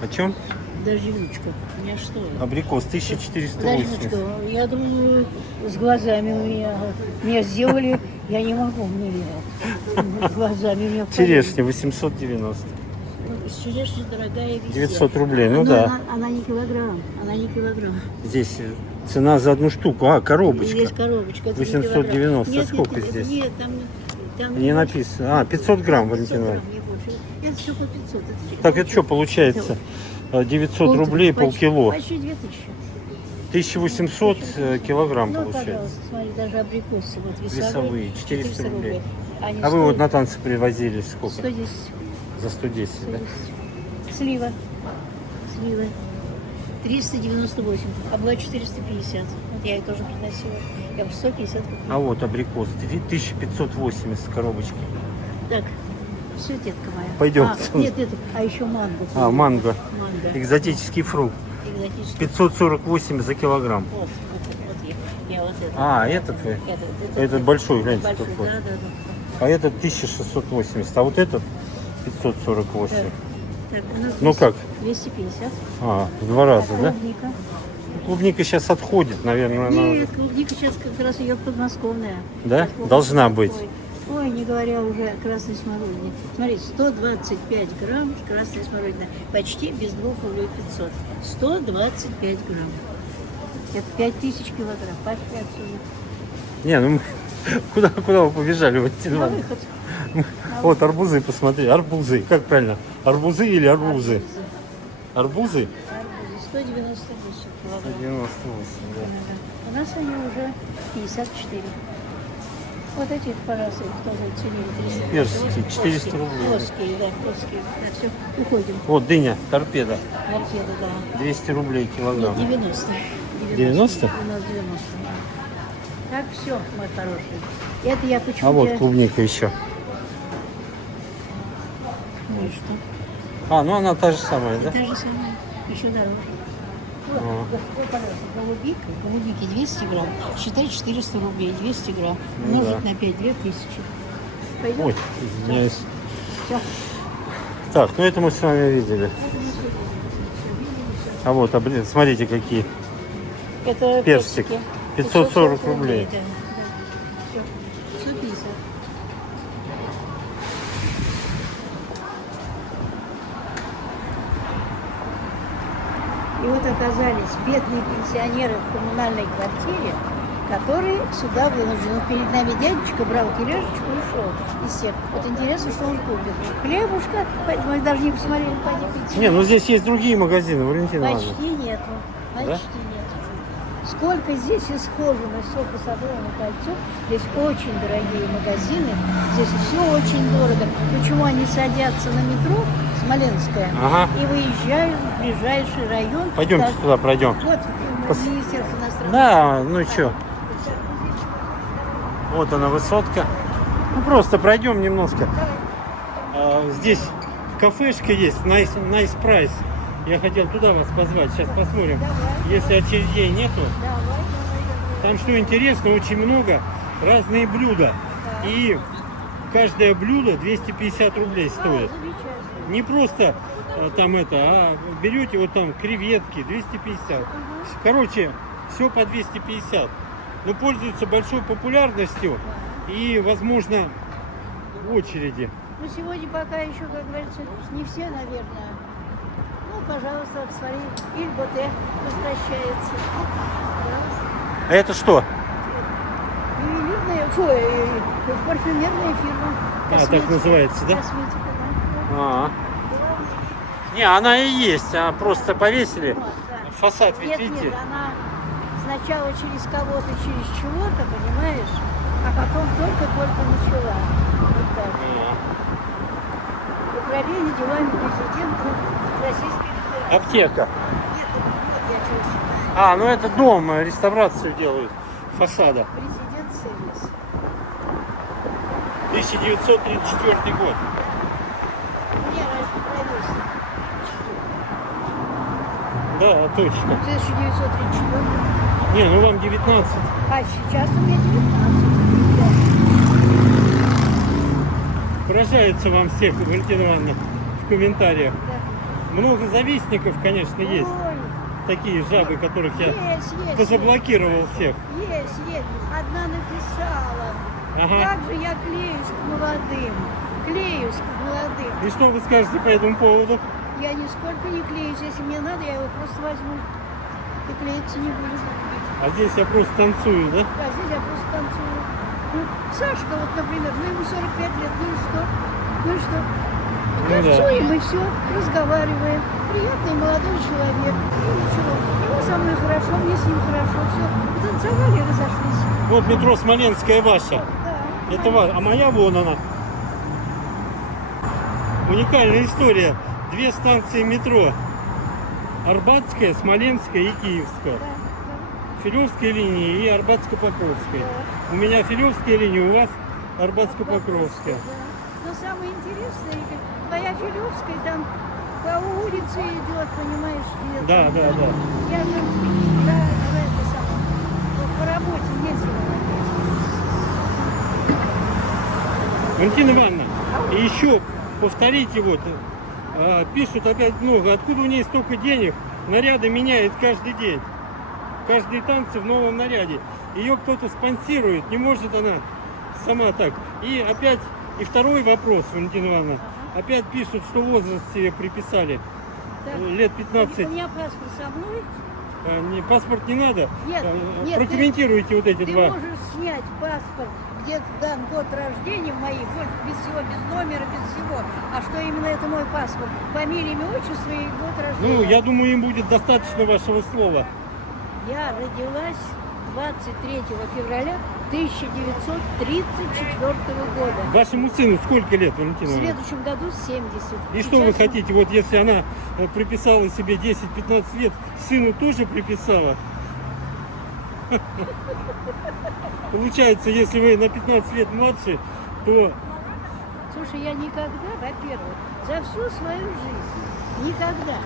Почем? Дождевичка. У меня что? Абрикос 1480. Дождевичка. Я думаю, с глазами у меня. Меня сделали, я не могу, мне с глазами у меня. Черешня 890. С черешней дорогая везде. 900 рублей, ну Но да. Она не килограмм, она не килограмм. Здесь цена за одну штуку. А, коробочка. Есть коробочка. это не 890. килограмм. Нет, Сколько нет, здесь? Нет, там Не написано. А, 500 грамм, 500 Валентина грамм, Ивановна. не больше. Это все по 500. Это всё. Так это что получается? 900 рублей полкило. Почти 2000. 1800 килограмм Ну, получается. пожалуйста, смотри, даже абрикосы вот Весовые, 400 рублей. Они А вы вот стоят на танцы привозили сколько? 110. За 110, да? 110. Слива. Слива. 398. А была 450. Вот я ее тоже приносила. Я бы 150 купила. А вот абрикос 1580 коробочки. Так, все, детка моя. Пойдем. Нет, а еще манго. А, манго. Манго. Экзотический фрукт. Экзотический. 548 за килограмм. Вот я вот это. А, этот вы? Это Этот большой, гляньте, большой, какой. да. А этот 1680. А вот этот 548. Так, у нас Ну как? 250. А, в 2 раза, да? Клубника. Клубника сейчас отходит, наверное, она... Нет, клубника сейчас как раз идет подмосковная. Да? Подмосковная. Должна быть. Ой, не говоря уже о красной смородине. Смотри, 125 грамм красной смородины. Почти без 2 рублей 500. 125 грамм. Это 5000 килограмм. Пошли отсюда. Не, ну куда вы побежали, Валентина На Ивановна? выход. Вот арбузы, посмотри, арбузы. Как правильно? Арбузы или арбузы? Арбузы? Арбузы 198 килограмм. 98, да. У нас они уже 54. Вот эти, пожалуйста, их тоже оценили. 300. Персики, 400 рублей. Плоские, да, плоские. Так, все, уходим. Вот дыня, торпеда, Торпеда, да. 200 рублей килограмм. 90. 90? У нас 90. Так, все, мой хороший. Это я почему-то... А вот клубника еще. Ну и что? А, ну она та же самая, да? Та же самая, еще дороже. Вот, вот, пожалуйста, голубики 200 грамм, считай 400 рублей, 200 грамм, Ну умножить да. на 5, 2000. Пойдем? Ой, извиняюсь. Все. Так, ну это мы с вами видели. А вот, смотрите какие. Это Персик. персики. 540 рублей. Да, да. Все, 150. И вот оказались бедные пенсионеры в коммунальной квартире, которые сюда вынуждены. Перед нами дядечка брал тележечку и шел из всех. Вот интересно, что он купит. Хлебушка, мы даже не посмотрели, пойдем пить. Не, ну здесь есть другие магазины, Валентина Ивановна. Почти нету. Почти нет. Сколько здесь исхожено, все по Садовому кольцу. Здесь очень дорогие магазины. Здесь все очень дорого. Почему они садятся на метро Смоленское Ага. и выезжают в ближайший район? Пойдемте Так, туда пройдем. Вот Министерство иностранных. Да, ну что. Вот она высотка. Ну просто пройдем немножко. Здесь кафешка есть, nice Price. Я хотел туда вас позвать. Сейчас посмотрим. Если очередей нету. Там что интересно, очень много разные блюда. И каждое блюдо 250 рублей стоит. Не просто там это, а берете вот там креветки 250. Короче, все по 250. Но пользуются большой популярностью и, возможно, в очереди. Ну, сегодня пока еще, как говорится, не все, наверное. Ну, пожалуйста, смотри, Иль-Боте возвращается. Пожалуйста. А это что? Ювелирная парфюмерная фирма. так называется, да? Косметика, да. Не, она и есть, а просто повесили. Вот, да. Фасад, ведь Нет, видите? нет, она сначала через кого-то, через чего-то, понимаешь, а потом только-только начала. Вот так. Управление делами президента Российской Федерации. Аптека. Нет, вот я что читаю. Ну это дом, реставрацию делают фасада. Президент сервис. 1934 год. Мне ровесник. Да, точно. 1934. Не, ну вам 19. А сейчас у меня 19. Поражается вам всех, Валентина Ивановна, в комментариях. Да. Много завистников, конечно, есть. Ой, Такие жабы, которых я есть. позаблокировал всех. Есть. Одна написала. Ага. Как же я клеюсь к молодым. Клеюсь к молодым. И что вы скажете по этому поводу? Я нисколько не клеюсь. Если мне надо, я его просто возьму. И клеиться не буду. А здесь я просто танцую, да? Да, здесь я просто танцую. Ну, Сашка, вот, например, ему 45 лет, ну и что? Ну и что? Ну да. Танцуем и все, разговариваем. Приятный молодой человек. Ну ничего. Ему со мной хорошо, мне с ним хорошо. Все. Потанцевали и разошлись. Вот метро Смоленская ваша. Да. Это ваша. А моя вон она. Уникальная история. Две станции метро. Арбатская, Смоленская и Киевская. Филевская линии и Арбатско-Покровская. У меня Филевская линия, у вас Арбатско-Покровская. Да. Но самое интересное, Игорь, твоя Филевская там по улице идет, понимаешь, где-то. Да. Я же это самое, вот по работе ездила. Валентина Ивановна, и еще повторите вот, пишут опять много, откуда у нее столько денег, наряды меняет каждый день. Каждые танцы в новом наряде. Ее кто-то спонсирует, не может она сама так. И опять, и второй вопрос, Валентина Ивановна. Опять пишут, что возраст себе приписали. Так. Лет 15. У меня паспорт со мной. Паспорт не надо? Нет, Прокомментируйте вот эти Ты два. можешь снять паспорт, где дан год рождения моей, больше без всего, без номера, без всего. А что именно это мой паспорт? Фамилия, имя, отчество и год рождения. Ну, я думаю, им будет достаточно вашего слова. Я родилась 23 февраля 1934 года. Вашему сыну сколько лет, Валентина В Ивановна? следующем году 70. И что вы хотите, вот если она приписала себе 10-15 лет, сыну тоже приписала? Получается, если вы на 15 лет младше, то... Слушай, я никогда, во-первых, за всю свою жизнь никогда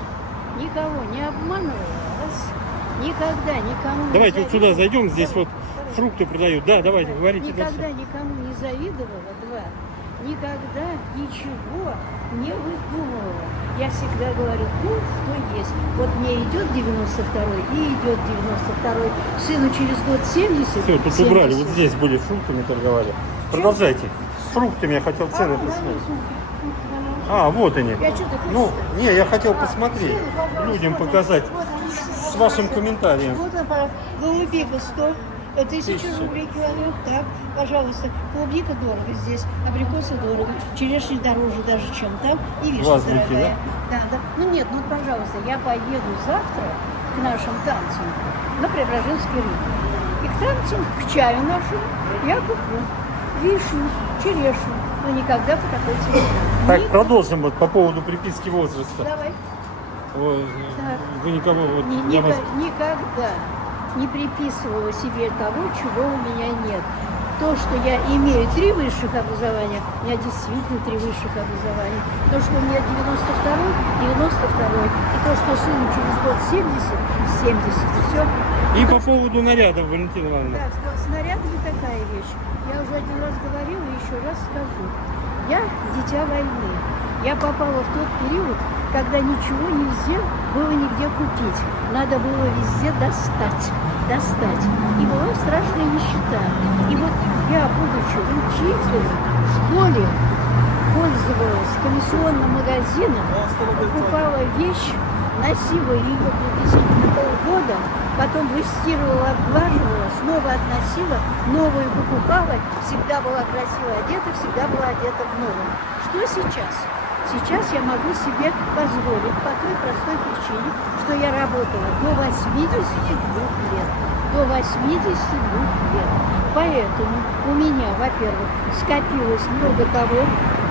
никого не обманывала, раз, никогда никому Давайте не вот сюда завидовала. зайдем, здесь вот фрукты продают. Да, давайте, говорите. Никогда никому не завидовала, два. Никогда ничего не выдумывала. Я всегда говорю, то, что есть. Вот мне идет 92-й и идет 92-й. Сыну через год 70. Все, тут 70. убрали, вот здесь были фруктами торговали. Продолжайте. С фруктами я хотел цены посмотреть. Вот они. Я что, ты хочешь? Ну, не, я хотел посмотреть, людям показать с вашим комментарием. Вот, например, голубика 100, 1000 1000. рублей килограмм. Так, пожалуйста, клубника дорого здесь, абрикосы дорого, черешня дороже даже, чем там, и вишня В Азбуке, дорогая. Да? Ну нет, ну пожалуйста, я поеду завтра к нашим танцам на Преображенский рынок. И к танцам, к чаю нашему я куплю вишню, черешню, но никогда по такой цене. Так, продолжим вот по поводу приписки возраста. Давай. Ой, Так. вы никого... Вот, Ни- я вас- Никогда не приписывала себе того, чего у меня нет. То, что я имею 3 высших образования, у меня действительно 3 высших образования. То, что у меня 92-й, 92-й. И то, что сыну через год 70, 70. Все. И по поводу нарядов, Валентина Ивановна. Да, с нарядами такая вещь. Я уже один раз говорила и еще раз скажу. Я дитя войны. Я попала в тот период, когда ничего нельзя было нигде купить. Надо было везде достать. И была страшная нищета. И вот я, будучи учителем в школе, пользовалась комиссионным магазином, покупала вещь, носила ее приблизительно года, потом выстирывала, отглаживала, снова относила, новую покупала, всегда была красиво одета, всегда была одета в новом. Что сейчас? Сейчас я могу себе позволить по той простой причине, что я работала до 82 лет. До 82 лет. Поэтому у меня, во-первых, скопилось много того.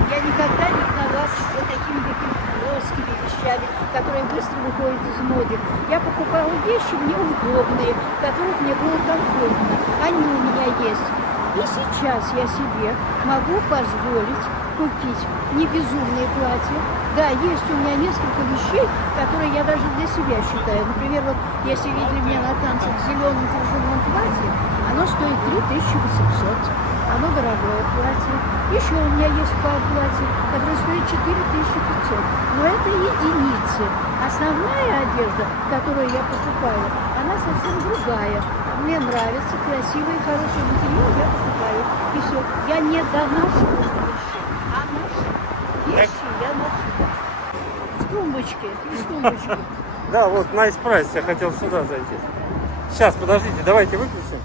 Я никогда не гналась за такими какими-то плоскими вещами, которые быстро выходят из моды. Я покупала вещи мне удобные, в которых мне было комфортно. Они у меня есть. И сейчас я себе могу позволить купить не безумные платья. Да, есть у меня несколько вещей, которые я даже для себя считаю. Например, вот если видели меня на танцах в зеленом кружевном платье, оно стоит 3800. Оно дорогое платье. Еще у меня есть платье, которое стоит 4500. Но это единицы. Основная одежда, которую я покупаю, она совсем другая. Мне нравится красивый, хороший материал, я покупаю. И все. Я не доношу вещи, а ношу. Вещи я ношу. В тумбочке, из тумбочки. Да, вот Nice Price, я хотел сюда зайти. Сейчас, подождите, давайте выключим.